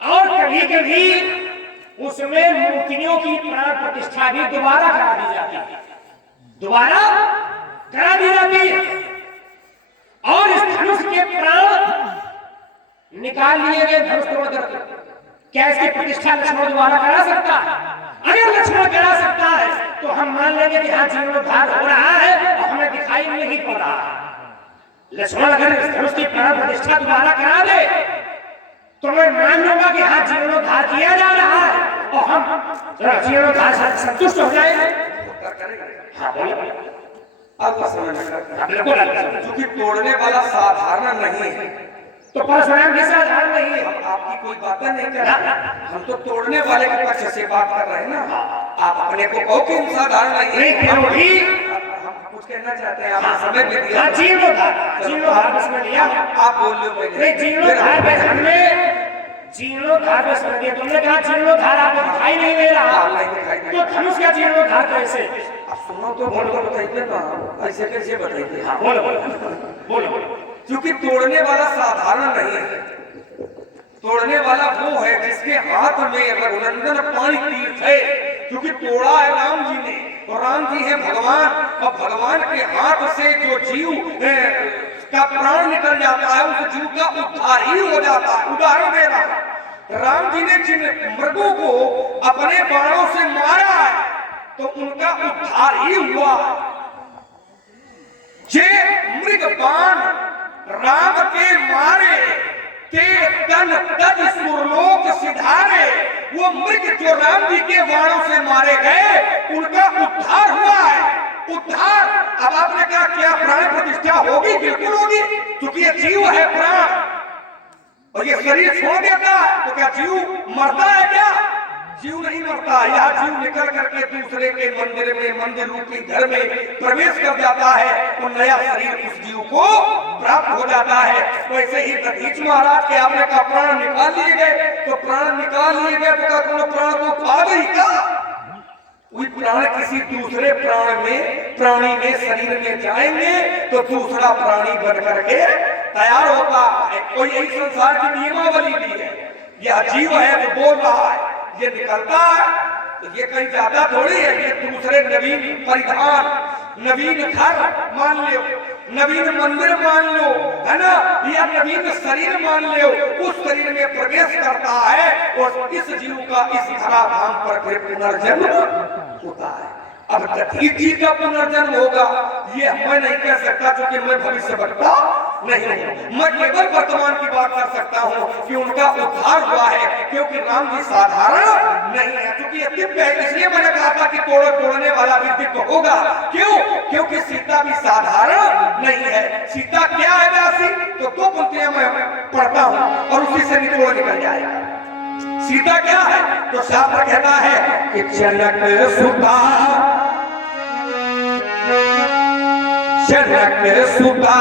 और कभी कभी उसमें मूर्तियों की प्राण प्रतिष्ठा भी दोबारा करा दी जाती है, दोबारा करा दी जाती है। और इस धनुष के प्राण निकाल लिए गए, धनुष तोड़ करके, क्या इसकी प्रतिष्ठा लक्ष्मण दोबारा करा सकता है? अगर लक्ष्मण करा सकता है तो हम मान लेंगे कि हाँ जीर्णोद्धार हो रहा है और हमें दिखाई नहीं पड़ रहा है। लक्ष्मण अगर इस धनुष की प्राण प्रतिष्ठा दोबारा करा दे तो मैं मान लूंगा कि हाँ जीर्णोद्धार किया जा रहा है और हम जीर्णोद्धार से संतुष्ट हो जाएंगे। हाँ बोलो, आपका समझ में बिल्कुल, क्योंकि तोड़ने वाला साधारण नहीं है, तो परशुराम भी साधारण नहीं है। हम आपकी कोई बातें नहीं कर रहे, हम तो तोड़ने वाले के पक्ष से बात कर रहे हैं ना। आप अपने को कहो कि साधारण नहीं है, हम कुछ कहना चाहते हैं, आपने समय भी दिया। जीर्णोद्धार में लिया, आप बोल लो पहले। जीर्णोद्धार में हमने जीर्णोद्धार में समझ दिया। तुमने कहा जीर्णोद्धार आपको दिखाई नहीं दे रहा, तो धनुष का जीर्णोद्धार कैसे? आप सुनो तो बोल कर बताइए ना, ऐसे कैसे बताइए? बोलो बोलो। क्योंकि तोड़ने वाला साधारण नहीं है, तोड़ने वाला वो है जिसके हाथ में रघुनंदन पानी तीर्थ है। क्योंकि तोड़ा है राम जी ने, और राम जी है भगवान, और भगवान के हाथ से जो जीव का प्राण निकल जाता है, उस जीव का उद्धार ही हो जाता है। उदाहरण दे रहा है, राम जी ने जिन मृगों को अपने बाणों से मारा है तो उनका उद्धार ही हुआ। जे मृग बाण राम के मारे ते तन तज सुरलोक सिधारे, वो मृग जो राम जी के बाणों से मारे गए उनका उद्धार हुआ है। उद्धार, अब आपने कहा क्या प्राण प्रतिष्ठा होगी? बिल्कुल होगी, क्योंकि ये जीव है प्राण, और ये शरीर छोड़ देता है तो क्या जीव मरता है? क्या जीव नहीं मरता। यह जीव निकल करके दूसरे के मंदिर में, मंदिर रूपी घर में प्रवेश कर जाता है, और नया शरीर उस जीव को प्राप्त हो जाता है। वैसे ही दधीच महाराज के आपने का प्राण निकाल लिए गए, तो प्राण निकाल लिए गए तो क्या प्राण को खा गई क्या? वही प्राण किसी दूसरे प्राणी में शरीर में जाएंगे तो दूसरा प्राणी बन करके तैयार होता है। कोई यही संसार की नियमावली भी है। यह जीव है जो बोल रहा है, ये निकलता है तो ये कहीं ज्यादा थोड़ी है। ये दूसरे नवीन परिधान, नवीन घर मान लो, नवीन मंदिर मान लो, है ना, या नवीन शरीर मान लो, उस शरीर में प्रवेश करता है और इस जीव का इस धराधाम पर फिर पुनर्जन्म होता है। अब दधीच जी का पुनर्जन्म होगा ये मैं नहीं कह सकता, क्योंकि मैं भविष्य वक्ता नहीं हूँ। मैं केवल वर्तमान की बात कर सकता हूँ कि उनका उद्धार हुआ है, क्योंकि राम जी साधारण नहीं है। क्योंकि ये दिव्य है, इसलिए मैंने कहा था कि तोड़ने वाला भी दिव्य होगा। क्यों? क्योंकि सीता भी साधारण नहीं है। सीता क्या है दासी? तो दो पंक्तियां मैं पढ़ता हूँ और उसी से निचोड़ निकल जाएगा। सीता क्या है? तो शास्त्र कहता है कि जनक सुता, जनक सुता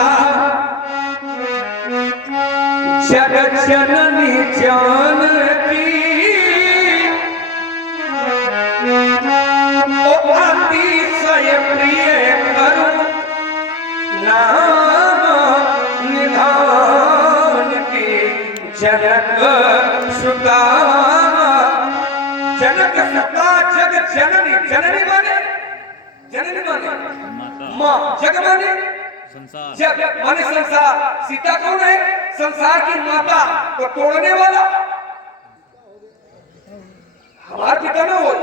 जगत जननी जानकी, ओ अतिशय प्रिय करुण नाम जनक सुता जनक सुता जग जननी जननी माने माँ जग माने जग माने संसार सीता कौन है संसार की माता तो तोड़ने वाला हमारा पिता ना हो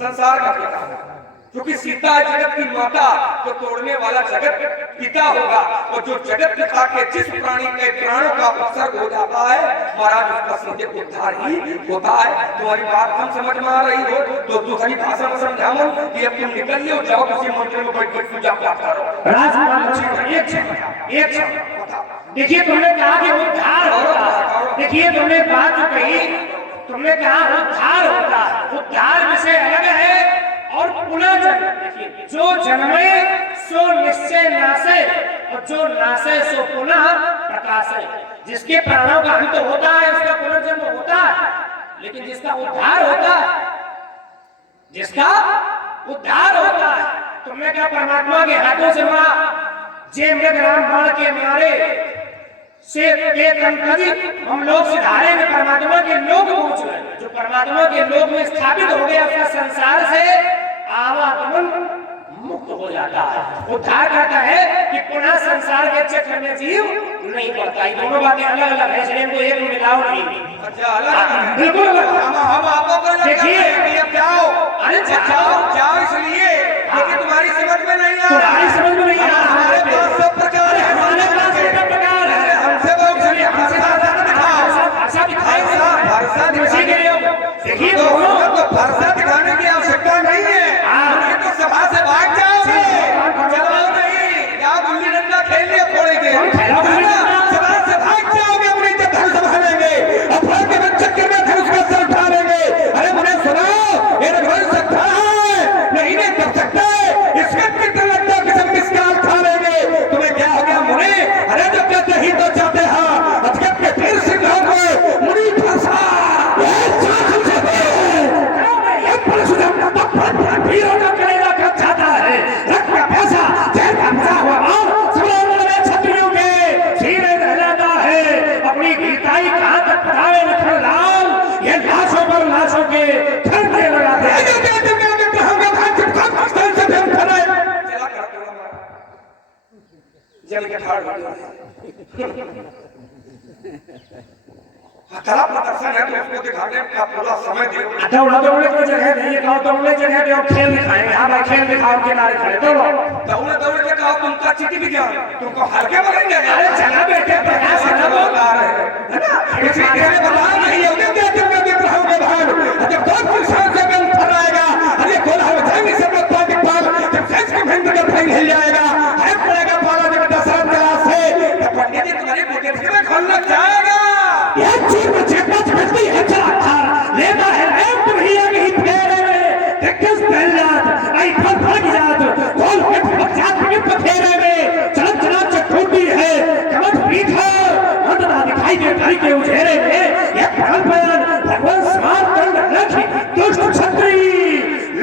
संसार का पिता क्योंकि सीता जगत की माता तो तोड़ने वाला जगत पिता होगा और जो जगत पिता के जिस प्राणी के प्राणों का उत्सर्ग हो जाता है महाराज उसका सीधे उद्धार ही होता है। तुम्हारी बात हम समझ में आ रही हो तो दूसरी भाषा में समझाओ कि अब तुम निकलिए जाओ किसी मंदिर में बैठ कर पूजा पाठ करो। राजकुमार एक देखिए तुमने कहा कि उद्धार होगा, देखिए तुमने बात जो कही तुमने कहा उद्धार होगा, उद्धार विषय अलग है और पुनः जन्म। देखिए जो जन्मे सो निश्चय नासे और जो नासे सो पुनः प्रकाशे। जिसके प्राणों का अंत होता है उसका पुनर्जन्म होता है, लेकिन जिसका उद्धार होता है तुमने क्या परमात्मा के हाथों से मारा जे मृगराम बाण के मारे से के तंकरी हम लोग सिधारे में परमात्मा के लोक पहुंच गए। जो परमात्मा के लोक में स्थापित हो गया उसका संसार से आवागमन मुक्त हो जाता है। उद्धार करता है कि पुनः संसार के चक्र में जीव नहीं पड़ता। ये दोनों बातें अलग अलग है, इसलिए इनको एक में मिलाओ नहीं। अच्छा अलग बिल्कुल हम आपको देखिए जाओ अरे जाओ इसलिए क्योंकि तुम्हारी समझ में नहीं आ रहा, हमारे पास सब प्रकार है, हमारे पास सब प्रकार है। हमसे बहुत चलिए भाषा दिखाओ देखिए तो भाषा दिखाने की आवश्यकता नहीं है, ये तो सभा से भाग जाओगे, चलो नहीं या गुल्ली डंडा खेल लिया थोड़ी देर सभा से भाग जाओगे, अपनी जब धन संभालेंगे अफवाह के चक्कर में धनुष का सर उठा लेंगे। अरे मुझे सुनो ये रघुवंश सकता है नहीं नहीं कर सकता है, इस व्यक्ति को लगता है कि सब किसका खा लेंगे। तुम्हें क्या हो गया मुनि? अरे जो कहते ही तो चाहते हैं अजगत के तीर सिंहों को मुनि भाषा जल के ठाड़ हो कला प्रदर्शन है तो उसको दिखाने का पूरा समय दे। दौड़ने को जगह नहीं, कहो दौड़ने जगह पे खेल दिखाएंगे। हाँ भाई खेल दिखाओ किनारे खड़े दौड़ के कहो तुमका चिट्ठी भी जाओ तुमको हल्के बनेंगे। अरे चला बेटे प्रयास है ना बता रहे है ना किसी के बता नहीं है उन्हें देख के देख रहा हूं भाई जब बहुत किसान से बंद कर आएगा अरे कोला हो जाएंगे सब लोग पार्टी पाल जब सच के भंग का भंग हिल जाएगा है पड़ेगा पाला जब दशरथ क्लास से पंडित जी तुम्हारी बुद्धि में खोल लग जाएगा। ये चीज मुझे कुछ मिलती है चला लेता है रैंप भी नहीं फेरे में किस पहलात आई फट जात खोल के फट जात के पथेरे में चल चला चटूटी है कमर पीठा अंधना दिखाई दे भाई के उजेरे में ये प्राण बयान भगवान स्मार कर लखी दुष्ट क्षत्रि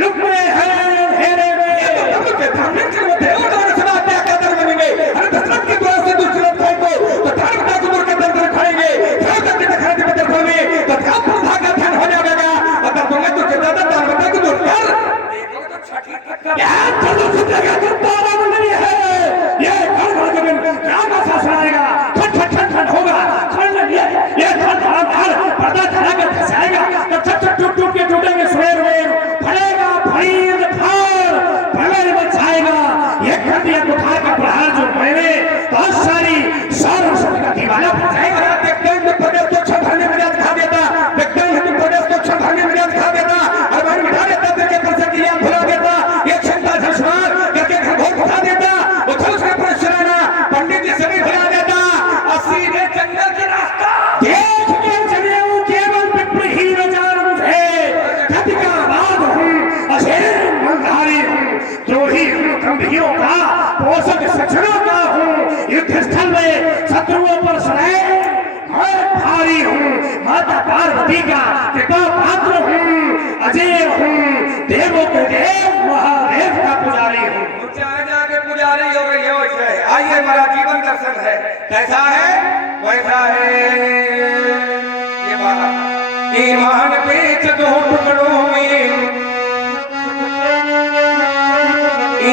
लुक में है घेरे में ये तो हम के धार्मिक के देव दान से बात क्या कदर बनेंगे। अरे दशरथ के द्वार से दूसरे लोग को तो धर्म का गुरु के दंड खाएंगे धर्म के दिखाई दे बदल में तो क्या प्रथा का ध्यान हो जाएगा। अगर तुम्हें तो ज्यादा दान बता कि दूर कर देखो तो छठी तक का क्या चलो सुधरेगा तो तारा मंडली है ये घर घर के दिन क्या भाषा सुनाएगा खट खट खट खट होगा खंड ये खट खट पर्दा चला के फंसाएगा तो छट छट टूट टूट के टूटेंगे स्वेर वेर फड़ेगा फरीद फार प्रलय मचाएगा ये कर दिया कुठार का प्रहार जो पहले बहुत सारी सौर शक्ति का दीवाना बन जाएगा। देखते हैं प्रदेश को क्षमधानी में खा देता देखते हैं हिंदू प्रदेश को क्षमधानी में खा देता और मन मिठा देता देखे पैसे की याद भुला देता ये क्षमता झंझमार करके घर भोग उठा देता उछल उसका प्रश्न पंडित जी सभी भुला देता और सीधे जंगल के रास्ता देख के चले हूँ केवल पिपरी ही नजार मुझे कति का आबाद हूँ अशेर मलधारी हूँ द्रोही हूँ गंभीरों का पोषक सज्जनों का हूँ युद्ध स्थल में शत्रुओं पर सड़े मैं भारी हूँ माता पार्वती का पिता पात्र हूँ अजय हूँ देवों के देव महादेव का पुजारी हूँ। जाके पुजारी हो रही है आइए हमारा जीवन दर्शन है, कैसा है वैसा है ये बात। ईमान बेच दो टुकड़ों में,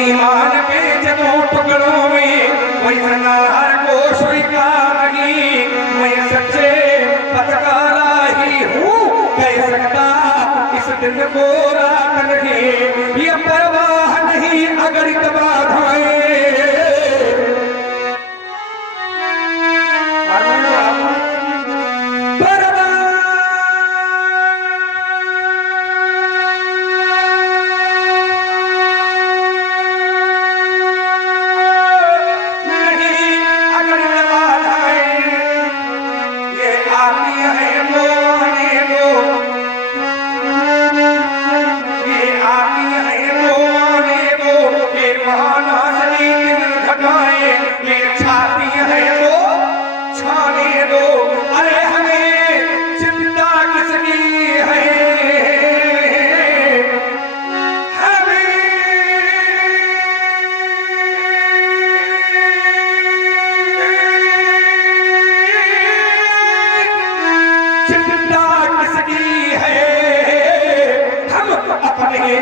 ईमान बेच दो टुकड़ों में, कोई संहार को स्वीकार नहीं, मैं सच्चे पथकारा ही हूँ, कह सकता इस दिन को रात नहीं, ये परवाह नहीं अगर बाधाएं।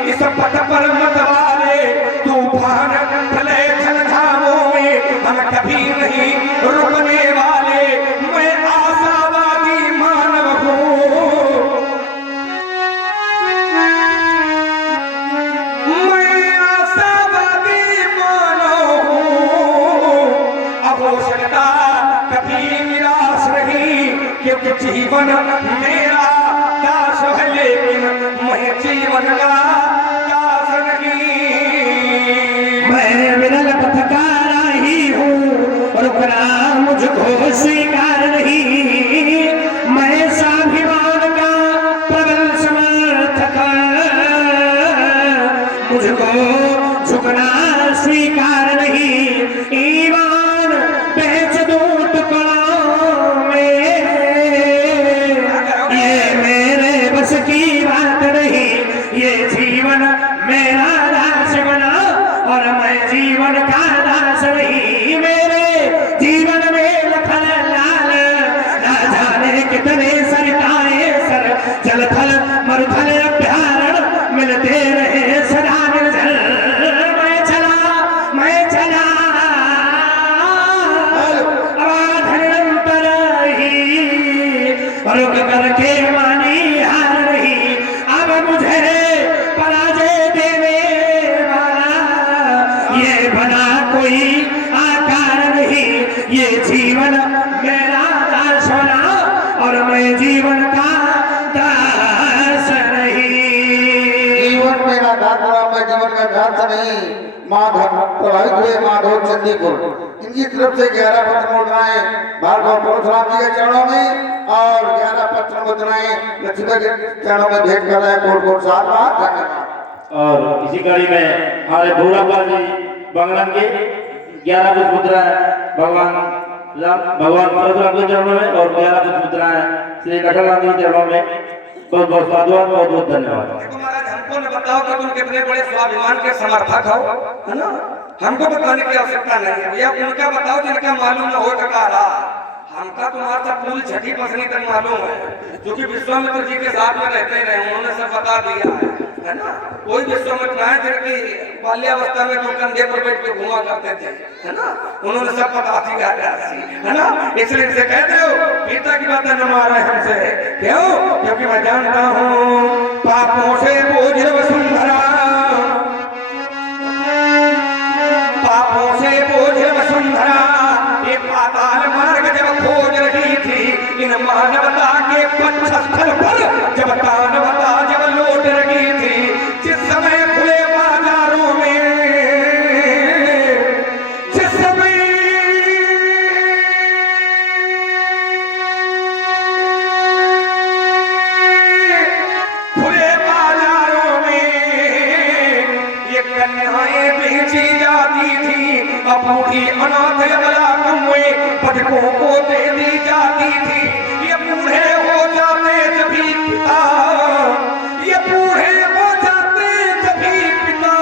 इस पथ पर मत वाले तूफान भले झंझामों में हम कभी नहीं रुकने वाले, मैं आशावादी मानव हूँ, मैं आशावादी मानव हूँ। अब हो सकता कभी निराश नहीं, क्योंकि जीवन मेरा दास है, लेकिन मैं जीवन का दास नहीं। मैं विरल पथकारा ही हूँ, रुकना मुझको स्वीकार नहीं, मैं स्वाभिमान का प्रबल समर्थक, मुझको झुकना स्वीकार नहीं, ईमान बेच दो टुकड़ों में, ये मेरे बस की बात नहीं, ये जीवन मेरा दास बना और मैं जीवन का दास नहीं, मेरे जीवन में लखन लाल ना जाने कितने सरिताएं सर जल थल मरुथल अभ्यारण मिलते रहे सदा निर्जल, मैं चला अबाध निरंतर ही रुक करके मानी हार नहीं, अब मुझे पराजय देने वाला ये बना कोई आकार नहीं, ये जीवन मेरा दास बना और मैं जीवन का दास नहीं। जीवन मेरा दास बना, मैं जीवन का दास नहीं। माधव प्रभावित हुए माधव चंदीपुर, इनकी तरफ से 11 पत्र मुद्राएं भार्गव परशुराम जी के चरणों में और 11 पत्र मुद्राएं लक्ष्मी के चरणों में भेंट कर रहे हैं। कोट कोट साथ धन्यवाद। और इसी कड़ी में हमारे भूरापाल जी बंगला के 11 पुष्प मुद्राएं भगवान परशुराम के चरणों में और 11 पुष्प मुद्राएं श्री लखनलाल जी के चरणों में। बहुत बहुत साधुवाद, बहुत बहुत धन्यवाद। देखो महाराज, हमको न बताओ कि तुम कितने बड़े स्वाभिमान के समर्थक हो, है ना, हमको बताने की आवश्यकता नहीं है भैया, उनका बताओ जिनका मालूम न हो टकारा। हमका तुम्हारा सब पूरी छठी पसनी तक मालूम है, जो कि विश्वामित्र जी के साथ में रहते रहे, उन्होंने सब बता दिया है ना। कोई विश्वामित्र है जिनकी बाल्यावस्था में जो कंधे पर बैठ के घुमा करते थे, है ना, उन्होंने सब बता दिया है ना। इसलिए इनसे कहते हो पिता की बातें न मारे हमसे, क्यों? क्योंकि मैं जानता हूँ पापों से बोझ वसुंधरा, पापों से बोझ वसुंधरा, ये पाताल मार्ग जब खोज रही थी, इन मानवता के पक्षस्थल पर जब दानवता जब लौट रही थी, जिस समय खुले बाजारों में, जिस समय खुले बाजारों में ये कन्याएं बेची जाती थी, बूढ़ी अनाथ अबला कमवे बटकों को दे दी जाती थी। ये बूढ़े हो जाते जभी पिता, ये बूढ़े हो जाते जभी पिता,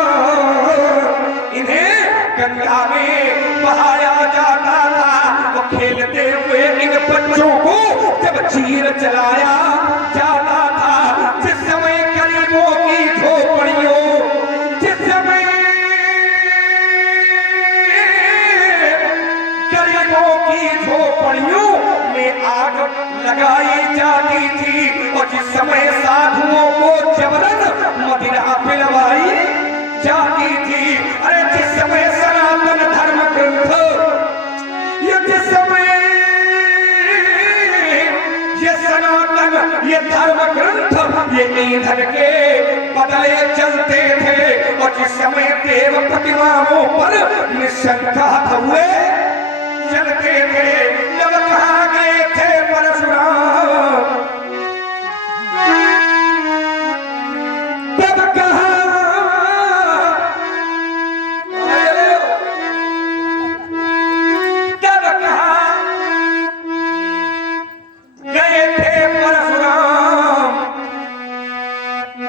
इन्हें गंगा में बहाया जिस समय साधुओं को जबरन मदिरा पिलवाई जाती थी, अरे जिस समय सनातन धर्म ग्रंथ, ये जिस समय ये सनातन ये धर्म ग्रंथ ये ईंधन के बदले चलते थे, और जिस समय देव प्रतिमाओं पर निशंका हुए चलते थे, जब कहाँ गए थे परशुराम, तब कहाँ गए थे परशुराम,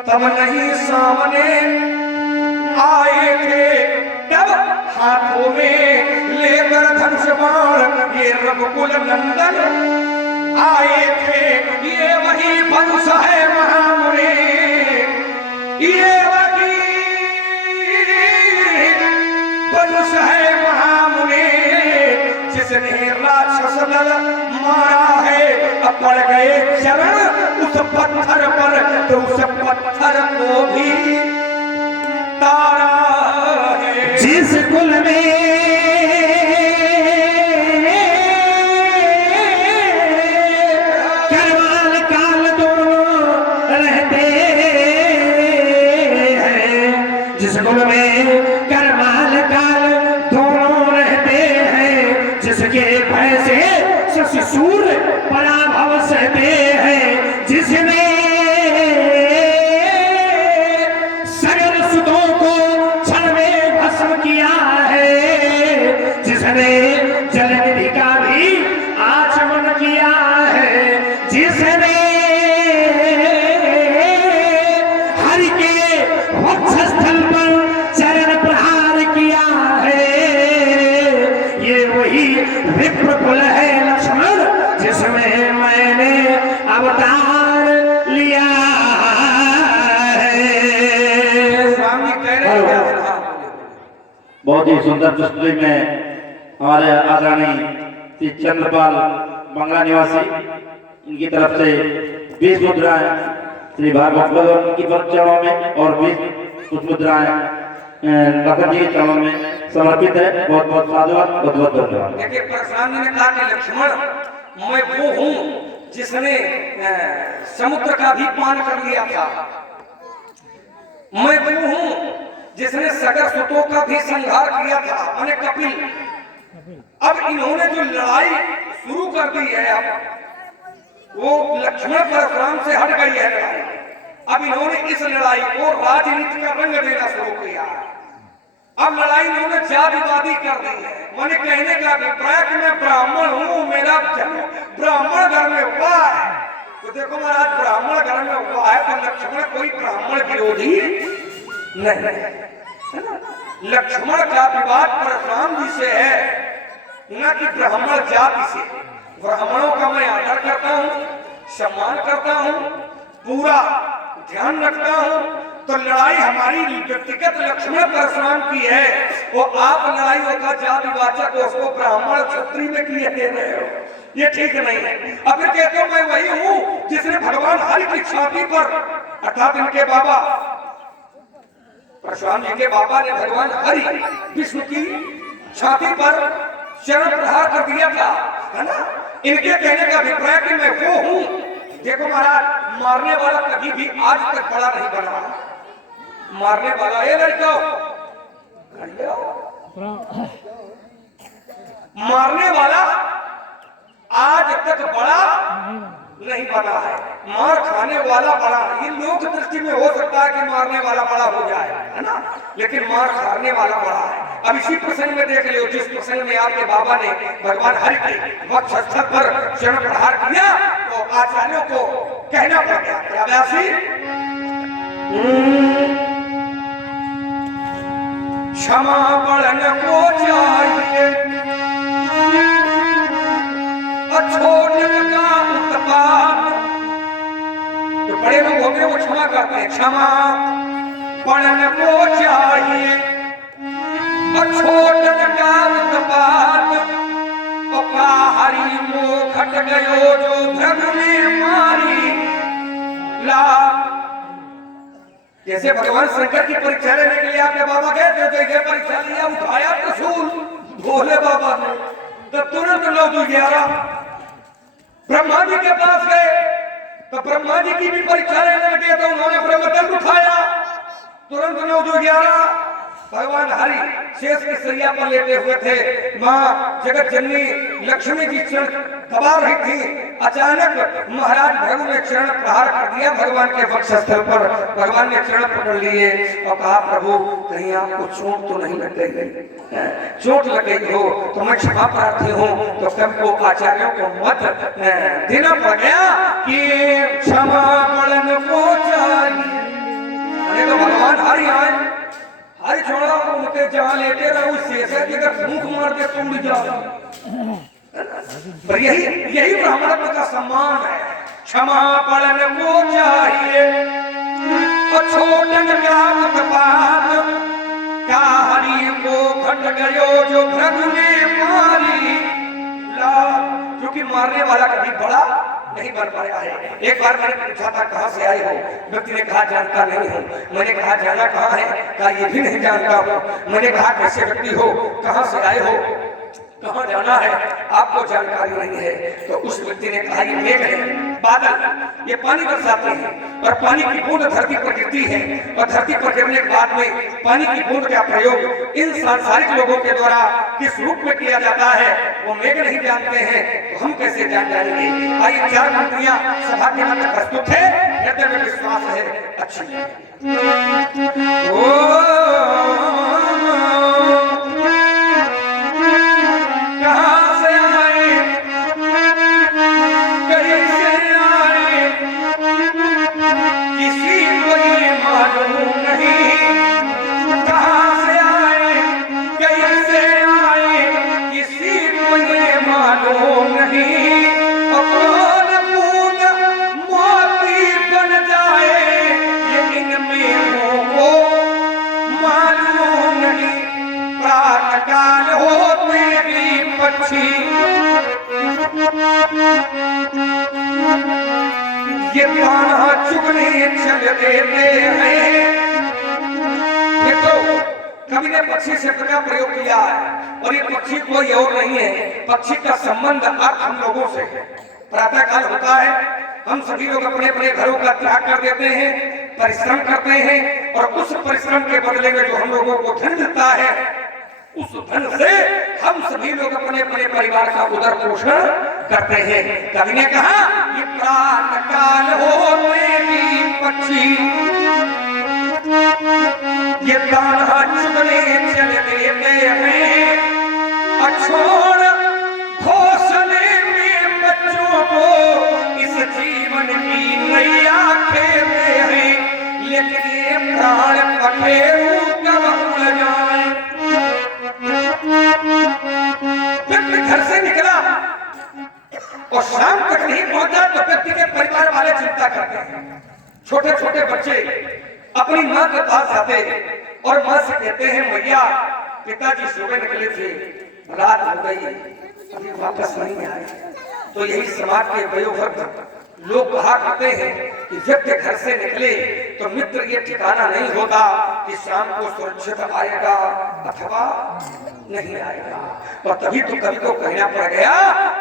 तब नहीं सामने आए थे, तब हाथों में लेकर धनुष बाण ये रघुकुल नंदन आए थे, ये वही वंश है महामुनि, ये वही वंश है महामुनि, जिसने राक्षस दल मारा है, अब पड़ गए चरण उस पत्थर पर, तो उस पत्थर को भी तारा है। जिस कुल में करवाल काल दोनों रहते हैं, जिस कुल में करवाल काल दोनों रहते हैं, जिसके भय से शशि सूर्य पराभव सहते हैं, जिसने सगर सुतों को क्षण में भस्म किया है, जिसने जलनिधि का भी आचमन किया है, जिसने हरि के वक्षस्थल पर चरण प्रहार किया है, ये वही विप्र कुल है लक्ष्मण, जिसमें मैंने अवतार लिया है। स्वामी कह रहे हैं क्या? बहुत ही सुंदर प्रस्तुति में हमारे आदरणीय श्री चंद्रपाल बंगला निवासी, इनकी तरफ से 20 मुद्राएं श्री भागवत भगवान की चरणों में और 20 कुछ मुद्राएं लखन जी के चरणों में समर्पित है। बहुत बहुत साधुवाद, बहुत बहुत धन्यवाद। देखिए परशुराम जी ने कहा कि लक्ष्मण मैं वो हूँ जिसने समुद्र का भी पान कर लिया था, मैं वो हूँ जिसने सगर सुतों का भी संहार किया था, मैंने कपिल। अब इन्होंने जो लड़ाई शुरू कर दी है, अब वो लक्ष्मण परशुराम से हट गई है लड़ाई। अब इन्होंने इस लड़ाई को राजनीति का रंग देना शुरू किया। अब लड़ाई इन्होंने जातिवादी कर दी है। मैंने कहने का अभिप्राय कि मैं ब्राह्मण हूँ, मेरा जन्म ब्राह्मण घर में हुआ है, तो देखो महाराज ब्राह्मण घर में हुआ है तो लक्ष्मण कोई ब्राह्मण विरोधी नहीं है ना। लक्ष्मण का विवाद परशुराम जी से है, न कि ब्राह्मण जाति से। ब्राह्मणों का मैं आदर करता हूँ, सम्मान करता हूँ, पूरा ध्यान रखता हूँ। तो लड़ाई हमारी व्यक्तिगत लक्ष्मण परशुराम की है, वो आप लड़ाई होता जातिवाचक उसको ब्राह्मण क्षत्रिय में किए दे रहे हो, ये ठीक नहीं है। अब फिर कहते हो मैं वही हूँ जिसने भगवान हरि की छाती पर, अर्थात इनके बाबा परशुराम जी के बाबा ने भगवान हरि विष्णु की छाती पर चरण प्रहार कर दिया था, है ना। इनके कहने का अभिप्राय कि मैं वो हूँ। देखो महाराज, मारने वाला कभी भी आज तक बड़ा नहीं बना। मारने वाला ये लड़का मारने वाला आज तक बड़ा नहीं बना है, मार खाने वाला बड़ा। ये लोक दृष्टि में हो सकता है कि मारने वाला बड़ा हो जाए, है ना, लेकिन मार खाने वाला बड़ा है। अब इसी प्रसंग में देख लियो, जिस प्रसंग में आपके बाबा ने भगवान हरि के वक्षस्थल पर चरण प्रहार किया, तो आचार्यों को कहना पड़ गया क्या व्यासी, क्षमा बड़न को चाहिए, छोटन का उत्पात। तो बड़े लोग होते हैं वो क्षमा करते हैं, क्षमा बड़न को चाहिए, छोटन का उत्पात। हरि मोह घट गयो जो भ्रम में मारी, ला जैसे भगवान शंकर की परीक्षा लेने के लिए आपके बाबा गए थे, तो ये परीक्षा लिया, उठाया त्रिशूल भोले बाबा ने, तो तुरंत 9 2 11 ब्रह्मा जी के पास गए, तो ब्रह्मा जी की भी परीक्षा लेने लगे, तो उन्होंने ब्रह्मदंड उठाया, तुरंत 9 2 11 भगवान हरि शेष की सैया पर लेटे हुए थे। माँ जगत जननी लक्ष्मी जी चरण दबा रही थी। अचानक महाराज भृगु ने चरण प्रहार कर दिया भगवान के वक्षस्थल पर। भगवान ने चरण पकड़ लिए और कहा, प्रभु कहीं आपको चोट तो नहीं लग गई? चोट लग गई हो तो मैं क्षमा प्रार्थी हूँ। तो सबको आचार्यों को मत देना पड़ गया कि क्षमा पड़न को चाहिए। तो भगवान हरि आए, हरि छोड़ा उनके जहाँ लेटे रहो, शेष है कि अगर मुंह मार के टूट जाओ। पर यही ब्राह्मण का सम्मान है। क्षमा पड़न को चाहिए और छोटन व्यापक बात, क्या हरि को घट गयो जो भृगु ने मारी लाल। क्योंकि मारने वाला कभी बड़ा नहीं बन पाया है। एक बार मैंने पूछा था, कहाँ से आए हो? व्यक्ति ने कहा, जानता नहीं हूँ। मैंने कहा, जाना कहाँ है? कहा, ये भी नहीं जानता हूँ। मैंने कहा, कैसे व्यक्ति हो, कहाँ से आए हो, कहाँ जाना है, आपको जानकारी नहीं है? तो उस व्यक्ति ने कहा, ये मेघ है, बादल, ये पानी बरसाते हैं और पानी की बूंद धरती पर गिरती है और धरती पर गिरने के बाद में पानी की बूंद का प्रयोग इन सांसारिक लोगों के द्वारा किस रूप में किया जाता है वो मेघ नहीं जानते हैं, तो हम कैसे जान जाएंगे? आइए 4 मंत्रियां सभा के मध्य प्रस्तुत है, हृदय में विश्वास है अच्छी ये कान्हा चुगने चल देते हैं। मित्रों, कवि ने पक्षी शब्द का प्रयोग किया है और ये पक्षी कोई और नहीं है। पक्षी का संबंध अर्थ हम लोगों से है। प्रातः काल होता है, हम सभी लोग अपने अपने घरों का त्याग कर देते हैं, परिश्रम करते हैं और उस परिश्रम के बदले में जो हम लोगों को धन मिलता है, उस धन से हम सभी लोग अपने अपने परिवार का उदर पोषण करते हैं। कवि ने कहा, ये प्रातः काल होते भी पक्षी ये कान्हा चुगने चल देते हैं, छोड़ घोंसले में बच्चों को इस जीवन की नैया खेलते हैं, लेकिन ये प्राण पखेरु कब उड़ जाए। व्यक्ति घर से निकला और शाम तक नहीं पहुंचा तो व्यक्ति के परिवार वाले चिंता करते हैं। छोटे छोटे बच्चे अपनी माँ के पास जाते और माँ से कहते हैं, मैया पिताजी सुबह निकले थे, रात हो गई, अभी वापस नहीं आए। तो यही समाज के वयोवृद्ध लोग कहा करते हैं कि व्यक्ति घर से निकले तो मित्र ये ठिकाना नहीं होता कि शाम को सुरक्षित आएगा अथवा नहीं आएगा। और तभी तो कवि को कहना पड़ गया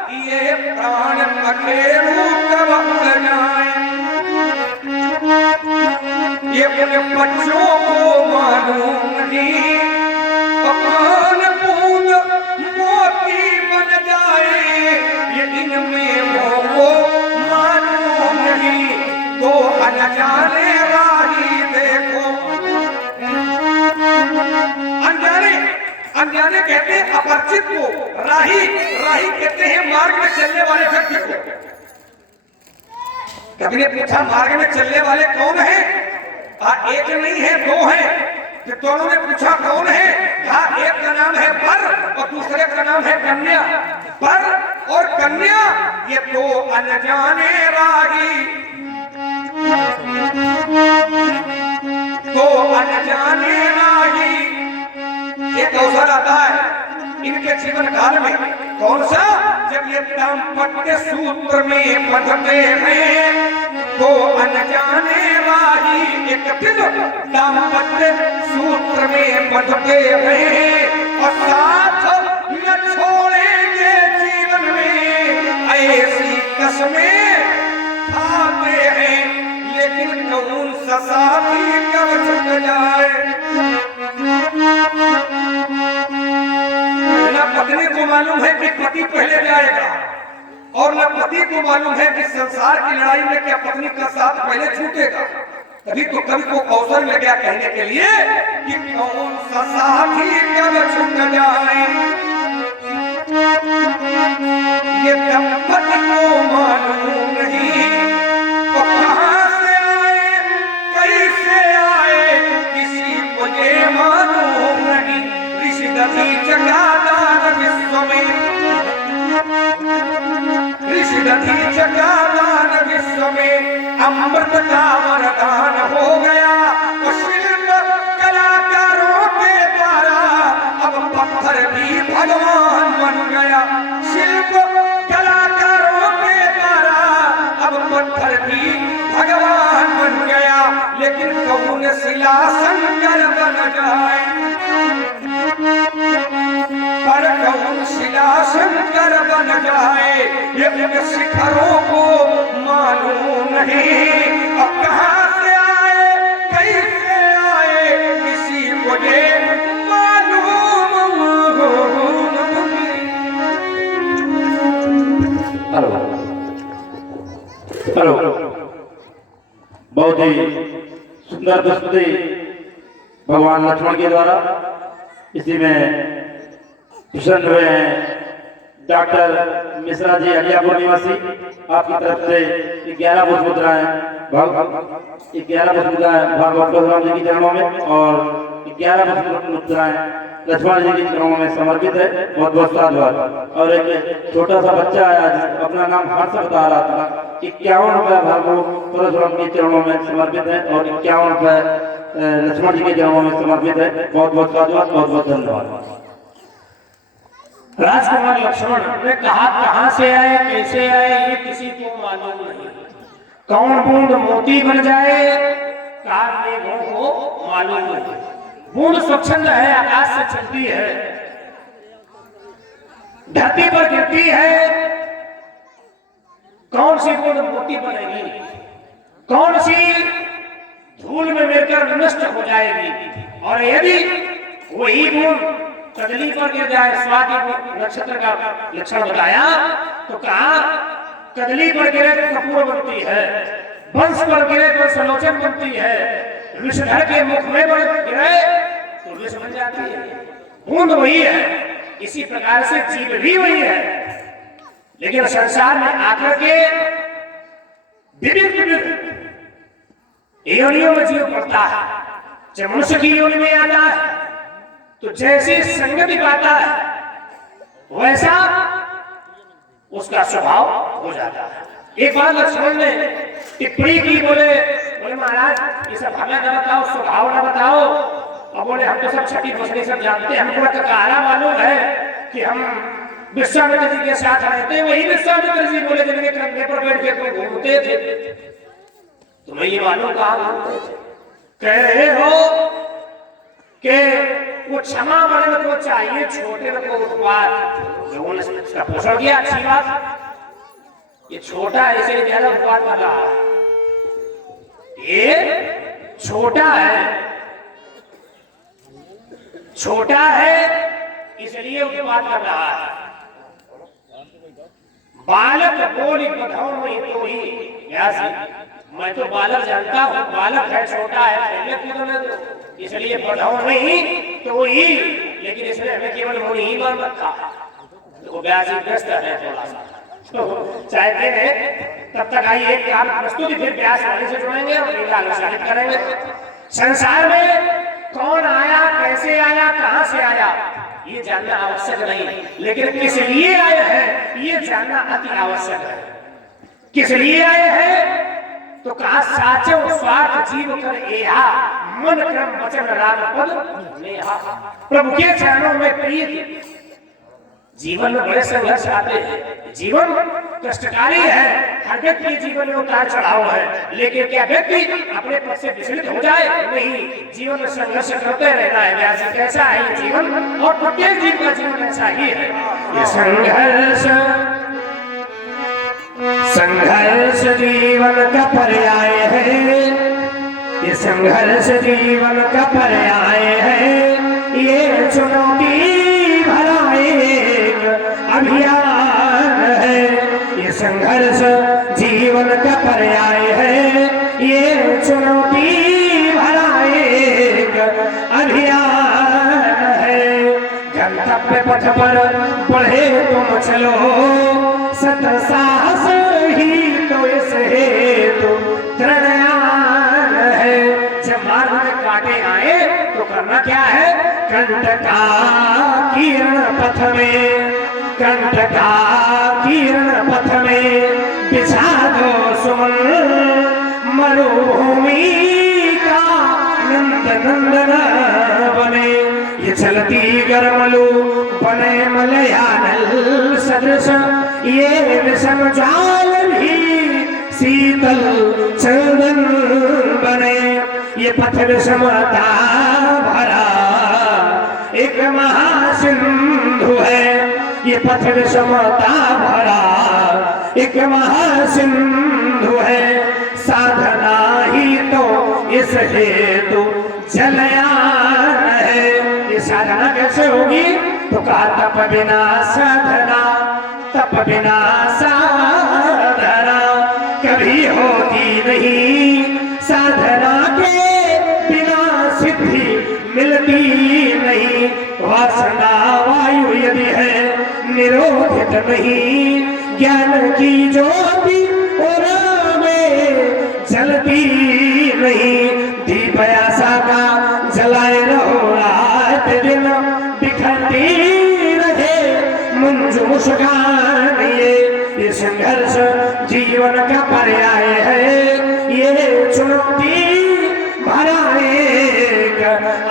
कि ये प्राण पखेरु कब उड़ जाए, ये अपने बच्चों को मालूम नहीं, प्राण बूंद मोती बन जाए, ये इनमें वो मालूम नहीं। तो अनजाने राही देखो, अनजाने कहते हैं अपरिचित को, राही कहते हैं मार्ग में चलने वाले व्यक्ति को। कभी ने पूछा, मार्ग में चलने वाले कौन है? एक नहीं है, 2 है। फिर दोनों ने पूछा कौन है? कहा एक का नाम है वर और दूसरे का नाम है कन्या। वर और कन्या ये 2 अनजाने राही, 2 अनजाने राही। एक अवसर आता है इनके जीवन काल में, कौन सा? जब ये दाम्पत्य सूत्र में बंधते हैं तो अनजाने वाही एक दिन दाम्पत्य सूत्र में बंधते हैं और साथ न छोड़ेंगे जीवन में ऐसी कसमें खाते हैं, लेकिन कौन सा साथी कब छूट जाए। न पत्नी को मालूम है कि पति पहले जाएगा और न पति को मालूम है कि संसार की लड़ाई में क्या पत्नी का साथ पहले छूटेगा। तभी तो कवि को अवसर मिल गया कहने के लिए कि कौन सा साथी कब छूट जाए। ये दंपति को मालूम नहीं तो कहां से आए कैसे आए किसी को ये मालूम नहीं। ऋषि दधीच का दान विश्व में, ऋषि दधीच का दान विश्व में अमृत का वरदान हो गया। तो शिल्प कलाकारों के द्वारा अब पत्थर भी भगवान बन गया। शिल्प कलाकारों के द्वारा अब पत्थर भी भगवान बन गया। लेकिन कौन शिला शंकर बन जाए, पर कौन शिला शंकर बन जाए ये उन शिखरों को मालूम नहीं। अब कहां से आए कैसे आए किसी को ये मालूम नहीं। हेलो हेलो, बहुत ही सुंदर प्रस्तुति भगवान लक्ष्मण के द्वारा। इसी में प्रसन्न हुए हैं डॉक्टर मिश्रा जी अलियापुर निवासी। आपकी तरफ से 11 पुष्प मुद्राएं 11 पुष्प मुद्राएं भागवत परशुराम जी के चरणों में और 11 पुष्प मुद्राएं लक्ष्मण जी के चरणों में समर्पित है। बहुत बहुत साधुवाद। और एक छोटा सा बच्चा है आज अपना नाम हर्ष बता रहा था। 51 रुपये भागवत परशुराम के चरणों में समर्पित है और 51 रुपये लक्ष्मण जी के चरणों में समर्पित है। बहुत बहुत साधुवाद, बहुत बहुत धन्यवाद। राजकुमार लक्ष्मण ने कहा कहां से आए कैसे आए ये किसी को मालूम नहीं। कौन बूंद मोती बन जाए काल मेघों को मालूम नहीं। बूंद स्वच्छंद है, आकाश से चलती है, धरती पर गिरती है। कौन सी बूंद मोती बनेगी, कौन सी धूल में मिलकर नष्ट हो जाएगी। और यदि वही बूंद कदली पर गिर जाए, स्वाति नक्षत्र का लक्षण बताया, तो कहा कदली पर गिरे तो कपूर बनती है, वंश पर गिरे तो सलोचन बनती है, विषधर के मुख में गिरे तो विष बन जाती है। बूंद वही है, इसी प्रकार से जीव भी वही है। लेकिन संसार में आकर के विविध विविध योनियों में जीव पड़ता है। जब मनुष्य की योनि में आता है तो जैसी संगति पाता है वैसा उसका स्वभाव हो जाता है। एक बार लक्ष्मण ने टिप्पणी की, बोले महाराज ये सब हमें न बताओ, स्वभाव न बताओ। और बोले हम तो सब छठी फसली सब जानते हैं, हमको ककारा मालूम है कि हम विश्वामित्र जी के साथ रहते। वही विश्वामित्र जी बोले जिनके कंधे पर बैठ के तुम घूमते थे, तुम्हें ये मालूम कहाँ घूमते थे। कह रहे हो कि वो क्षमा बड़े को चाहिए, छोटे को उत्पाद। लोगों ने उसका पोषण किया, अच्छी बात। ये छोटा है इसलिए ज्यादा उत्पाद कर रहा है, ये छोटा है, छोटा है इसलिए उत्पाद कर रहा है। बालक बोली बधाओ में तो ही मैं तो बालक जानता हूँ, बालक है, छोटा है, इसलिए बढ़ाओ नहीं तो ही। लेकिन इसने हमें केवल मुनि ही मान रखा, तो व्यास ग्रस्त है थोड़ा सा। तो चाहते हैं तब तक आइए एक काम प्रस्तुति, फिर व्यास वाले से जुड़ेंगे और लीला अनुसारित करेंगे। संसार में कौन आया, कैसे आया, कहां से आया ये जानना आवश्यक नहीं, लेकिन किस लिए आए हैं ये जानना अति आवश्यक है। किस लिए आए हैं तो कहा साचो स्वार्थ जीव कर एहा मन क्रम वचन राम पद नेहा। प्रभु के चरणों में प्रीत। जीवन में बड़े संघर्ष आते हैं, जीवन कष्टकारी है, हर व्यक्ति के जीवन में उतार चढ़ाव है, लेकिन क्या व्यक्ति अपने पद से विचलित हो जाए? नहीं, जीवन में संघर्ष करते रहना है। व्यास जी कैसा है ये जीवन, और प्रत्येक जीव का जीवन ऐसा ही है। ये संघर्ष जीवन का पर्याय है, ये संघर्ष जीवन का पर्याय है, ये चुनौती भरा एक अभियान है। ये संघर्ष जीवन का पर्याय है, ये चुनौती भरा एक अभियान है। गंतव्य पथ पर बढ़े तुम चलो, सत साहस ही तो इस हेतु तृणयान है। जब मार्ग में कांटे आए तो करना क्या है? कंटका किरण पथ में, कंटका किरण पथ में बिछा दो सुमन, मरुभूमि का नंद नंदन बने। ये चलती गर्मलू बने मलयानल सदृश, ये विषम जाल भी शीतल चंदन बने। ये पथ विषमता भरा एक महासिंधु है, ये पथ विषमता भरा एक महासिंधु है। साधना ही तो इस हेतु जलयान है। ये साधना कैसे होगी? तो कहा तप बिना साधना, तप बिना साधना कभी होती नहीं। साधना के बिना सिद्धि मिलती नहीं। वासना वायु यदि है निरोधित नहीं, ज्ञान की ज्योति और में जलती नहीं। दीप आशा का जलाए रहो रात दिन, बिखरती रहे मंजू मुस्कान। ये संघर्ष जीवन का पर्याय है, ये चुनौती भरा एक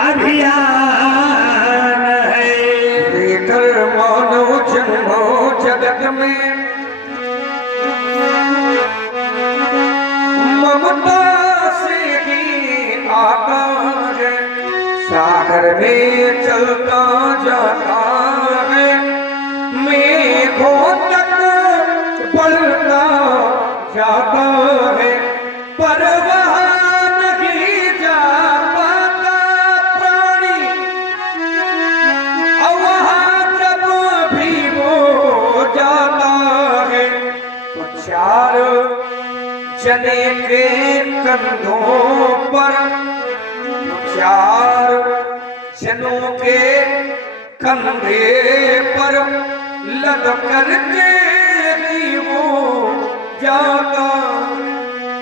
अभियान है। लेकर मानव जन्मो जगत में ममता से ही आता है, सागर में चलता जाता है, मेघों तक बढ़ता जाता है, पर वहाँ नहीं जा पाता प्राणी। और वहाँ जब भी वो जाता है तो चार जने के कंधों पर, चार जनों के कंधे पर लद करके ही वो जाता।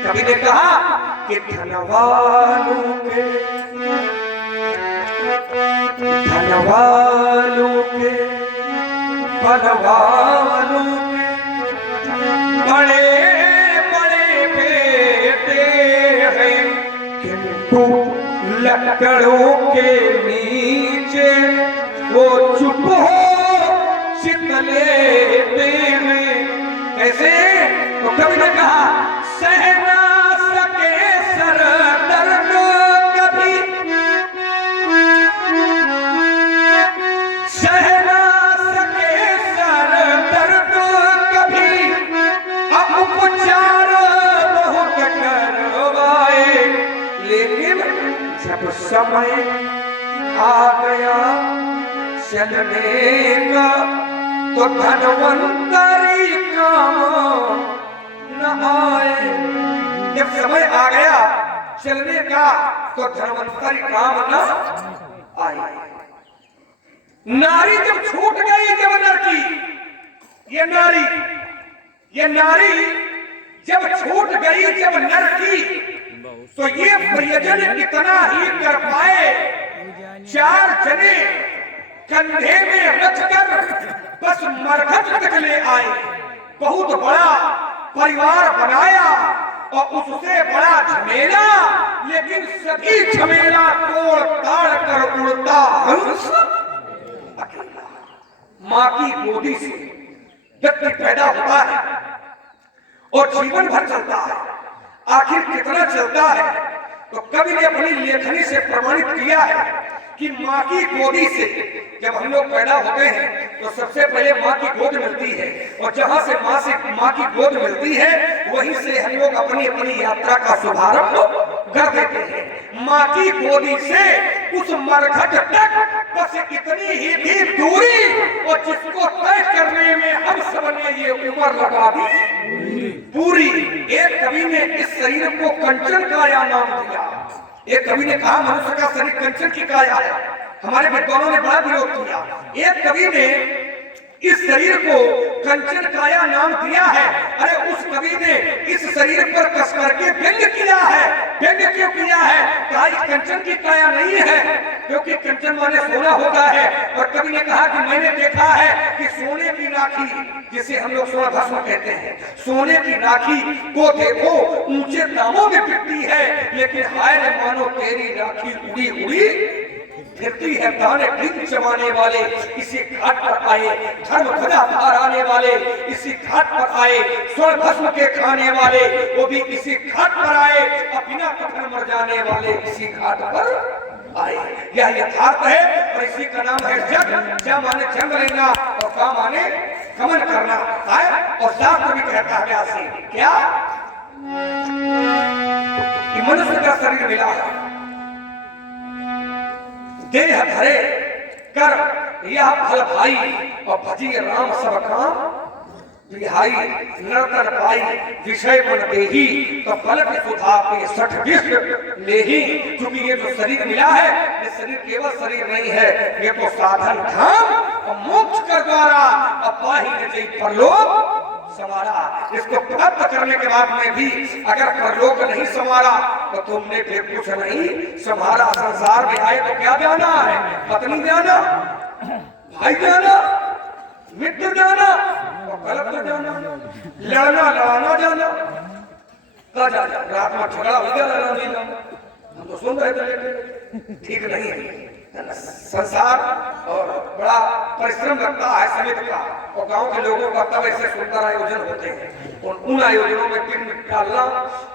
कभी ने कहा कि धनवालों के बलवालों के बड़े बड़े बेटे हैं, किंतु लकड़ों के नीचे वो चुप हो लेते हैं। कैसे? तो कभी ने कहा सह ना सके सर दर्द कभी, सह ना सके सर दर्द कभी, उपचार बहुत करवाए, लेकिन जब समय आ गया चलने का तो धनवंतरी काम न आए। जब समय आ गया चलने का तो धनवंतरी काम न आए। नारी जब छूट गई जब नर की, ये नारी जब छूट गई जब नर की, तो ये प्रयोजन कितना ही कर पाए। चार जने कंधे में रखकर बस मरघट तक ले आए, बहुत बड़ा परिवार बनाया और उससे बड़ा झमेला, लेकिन सभी झमेला तोड़ ताड़ कर उड़ता हंस अकेला। माँ की गोदी से व्यक्ति पैदा होता है, और जीवन भर चलता है। आखिर कितना चलता है? तो कवि ने अपनी लेखनी से प्रमाणित किया है कि माँ की गोदी से जब हम लोग पैदा होते हैं तो सबसे पहले माँ की गोद मिलती है, और जहाँ से माँ की गोद मिलती है वहीं से हम लोग अपनी अपनी यात्रा का शुभारंभ कर देते हैं। माँ की गोदी से उस मरघट तक बस इतनी ही थी दूरी, और जिसको तय करने में हम सब ने ये उम्र लगा दी पूरी। एक कवि ने इस शरीर को कंचन काया नाम दिया। एक कवि ने कहा मनुष्य का शरीर कंचन की काया है। हमारे विद्वानों ने बड़ा विरोध किया। एक कवि ने इस शरीर को कंचन काया नाम दिया है। अरे उस कवि ने इस शरीर पर कस करके व्यंग्य किया है। व्यंग्य क्यों किया है? कहा इस कंचन की काया नहीं है, क्योंकि कंचन माने सोना होता है। और कवि ने कहा कि मैंने देखा है कि सोने की राखी, जिसे हम लोग सोना भस्म कहते हैं, सोने की राखी को देखो ऊंचे दामों में बिकती है, लेकिन हाय रे मानो तेरी राखी उड़ी उड़ी फिरती है। दाने दिन जमाने वाले इसी घाट पर आए, धर्म ध्वजा फहराने वाले इसी घाट पर आए, स्वर्ण भस्म के खाने वाले वो भी इसी घाट पर आए, और बिना कफन मर जाने वाले इसी घाट पर आए। यह यथार्थ है, और इसी का नाम है जग। जग माने जंग लेना, और का माने गमन करना है। और शास्त्र भी कहता है व्यासी क्या कि मनुष्य का शरीर मिला है, देह धरे कर यह फल भाई, और भजी राम सब काम बिहाई। नर्तन पाई विषय मन देही, तो पलक सुधा पे 60 विश्व लेही। क्योंकि ये जो शरीर मिला है, ये शरीर केवल शरीर नहीं है, ये तो साधन धाम और मोक्ष का द्वारा। अब पाही न परलोक संवारा। इसको प्राप्त करने के बाद में भी अगर परलोक नहीं संवारा तो तुमने फिर कुछ नहीं संवारा। संसार में आए तो क्या जाना है? पत्नी जाना, भाई जाना, मित्र जाना, और गलत तो जाना, लड़ना लड़ाना जाना। कहा जाना रात में झगड़ा हो गया, लड़ना हम तो सुन रहे थे, ठीक नहीं है। संसार और बड़ा परिश्रम लगता है समिति का, और गांव के लोगों का तब ऐसे सुंदर आयोजन होते हैं। और उन आयोजनों में पिंड डालना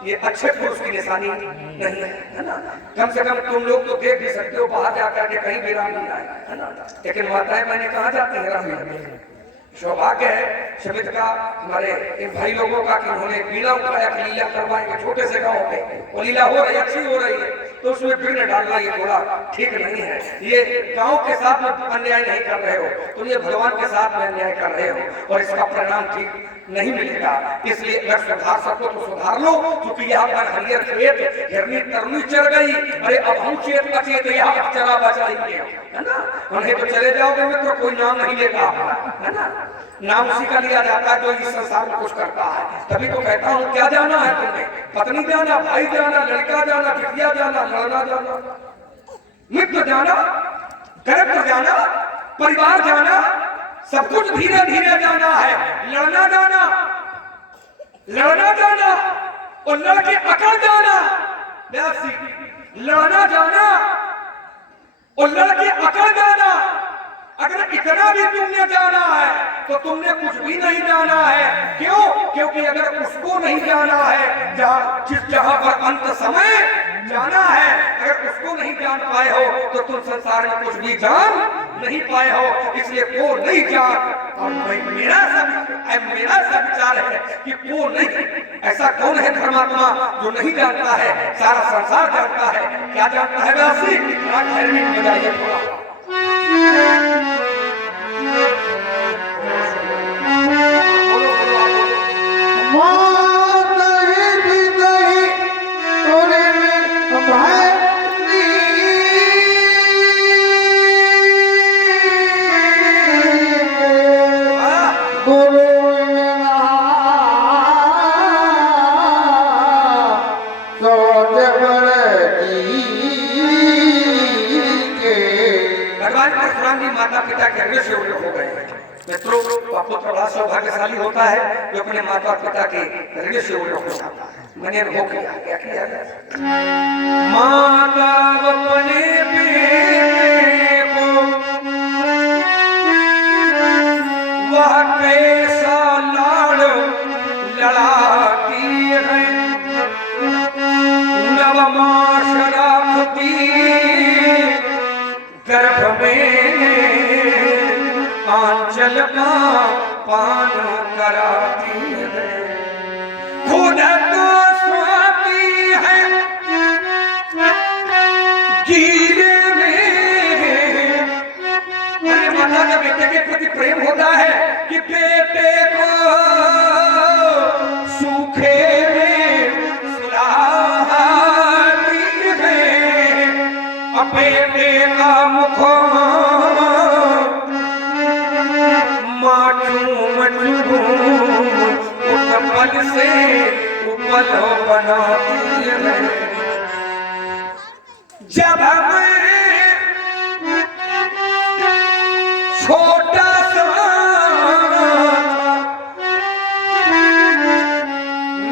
ये अच्छे पुरुष की निशानी नहीं है ना। कम से कम तुम लोग तो देख भी सकते हो बाहर जाकर के कहीं भी राम नहीं आए, है ना। लेकिन माताएं मैंने कहा जाती है राम नहीं। सौभाग्य है समिति का, हमारे इन भाई लोगों का कि उन्होंने लीला उठाया कि लीला करवाएंगे छोटे से गांव में, और लीला हो रही अच्छी हो रही है, तो उसमें विघ्न डालना ये थोड़ा ठीक नहीं है। ये गांव के साथ में अन्याय नहीं कर रहे हो, तुम ये भगवान के साथ में अन्याय कर रहे हो, और इसका परिणाम ठीक नहीं मिलेगा। इसलिए अगर सुधार सको तो सुधार लो, क्योंकि यहाँ पर हरियर खेत हिरनी तरनी चढ़ गई। अरे अब हम चेत बचेत यहाँ चला बचाएंगे, है ना। उन्हें तो चले जाओगे मित्र, कोई नाम नहीं लेगा आपका, है ना। नाम उसी का लिया जाता है जो इस संसार में कुछ करता है। तभी तो कहता हूँ क्या जाना है तुम्हें? पत्नी जाना, भाई जाना, लड़का जाना, बिटिया जाना, लड़ना जाना, मित्र जाना, करेक्टर जाना, परिवार जाना, सब कुछ धीरे धीरे जाना है। लड़ना जाना, लड़ना जाना, और लड़के अकड़ जाना। लड़ना जाना और लड़के अकड़ जाना। अगर इतना भी तुमने जाना है तो तुमने कुछ भी नहीं जाना है। क्यों? क्योंकि अगर उसको नहीं जाना है जहां पर अंत समय जाना है, अगर उसको नहीं जान पाए हो तो तुम संसार में कुछ भी जान नहीं पाए हो। इसलिए वो नहीं जान, और मेरा सा विचार है कि वो नहीं। ऐसा कौन है धर्मात्मा जो नहीं जानता है? सारा संसार जानता है। क्या जानता है व्यासी? बजाइए थोड़ा। माता पिता के हृदय से हो गए मित्रों। पुत्र बड़ा सौभाग्यशाली होता है जो अपने माता पिता के हृदय से हो जाता है। मैंने हो किया, क्या किया? माता अपने बेटे को वह कैसा लाड़ लड़ा नवमास राखती गर्भ में आंचल का पान कराती है। खुद तो स्वामी है गिरे में। माता का बेटे के प्रति प्रेम होता है कि बेटे को सूखे में सुलाती है। बेटे का मुख उपल से उपल बनाती है। जब मैं छोटा सा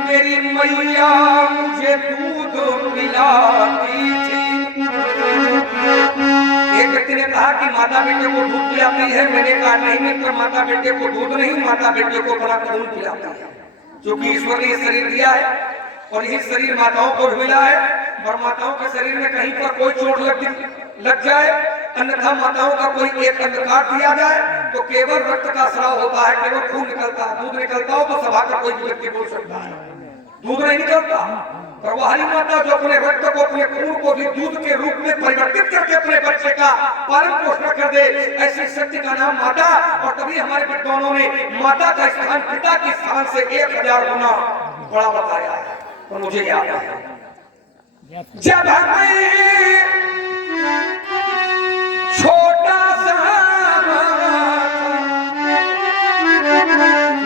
मेरी मैया मुझे दूध पिलाती थी। एक व्यक्ति ने कहा कि माता बेटे को दूध पिलाती है। मैंने कहा नहीं मित्र, माता बेटे को दूध नहीं, माता बेटे को बड़ा खून पिलाता है। क्योंकि ईश्वर ने ये शरीर दिया है और यही शरीर माताओं को मिला है। और माताओं के शरीर में कहीं पर कोई चोट लग जाए, अन्यथा माताओं का कोई एक अंग काट दिया जाए तो केवल रक्त का स्राव होता है, केवल खून निकलता है। दूध निकलता हो तो सभा का कोई भी व्यक्ति बोल सकता है, दूध नहीं निकलता। पर वही माता जो अपने रक्त को, अपने खून को भी दूध के रूप में परिवर्तित करके अपने बच्चे का पालन पोषण कर दे, ऐसी शक्ति का नाम माता। और तभी हमारे विद्वानों ने माता का स्थान पिता के स्थान से 1000 गुना बड़ा बताया है। तो मुझे याद है जब मैं छोटा सा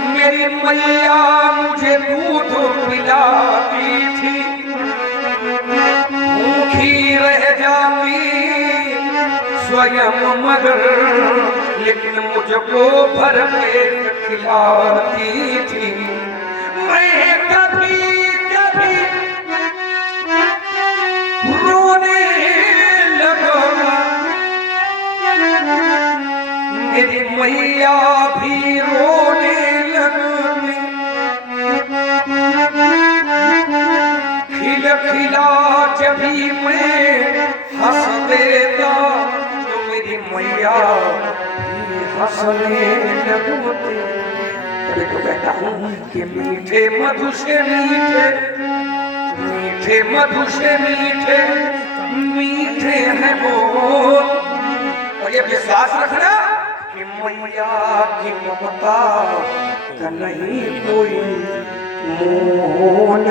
मेरी मैया मुझे दूध पिलाती थी। भूखी रह जाती स्वयं मगर, लेकिन मुझको भर पेट खिलाती थी। मैं कभी कभी रोने लगा, मेरी मैया भी रोने लगती। खिल खिला जब भी मैं हंस देता तो मेरी मैया भी हंसने लगती। तभी तो कहता हूँ कि मीठे मधु से मीठे, मीठे मधु से मीठे, मीठे हैं बोल। और ये विश्वास रखना कि मैया की ममता का नहीं कोई मोल,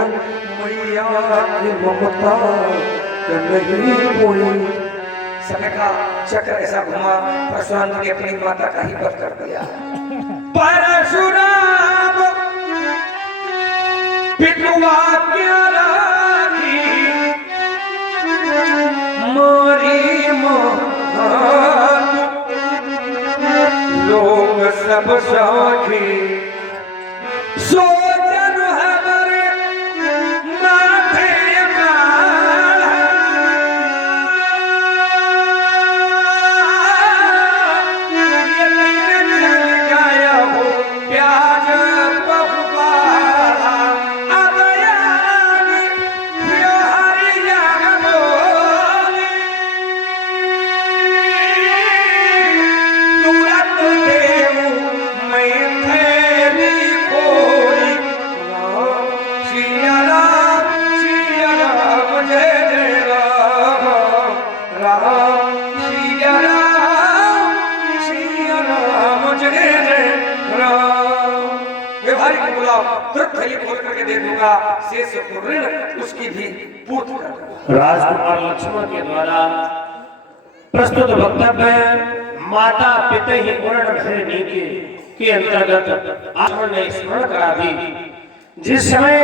मैया की ममता का नहीं कोई। समय का चक्र ऐसा घुमा, परशुराम ने अपनी माता का ही वध कर दिया। परशुराम पिटुआ क्या राखी मोरी मोहन, लोग सब साखी सोचन हमारे माथे का। ये दिन चल गया हो प्याज बहुआ, अब याद प्यारिया बोली। तुरंत देऊ मैं थैली खोली, सिया राम जय जय राम, राम सिया राम जय जय राम। व्यवहारिक बुलाओ, तुरंत थैली खोल करके दे दूंगा, शेष ऋण उसकी भी पूर्ति कर दूंगा। राजकुमार लक्ष्मण के द्वारा प्रस्तुत वक्तव्य माता पिता ही वर्ण भय नीति के अंतर्गत लक्ष्मण ने स्मरण करा दी। जिस समय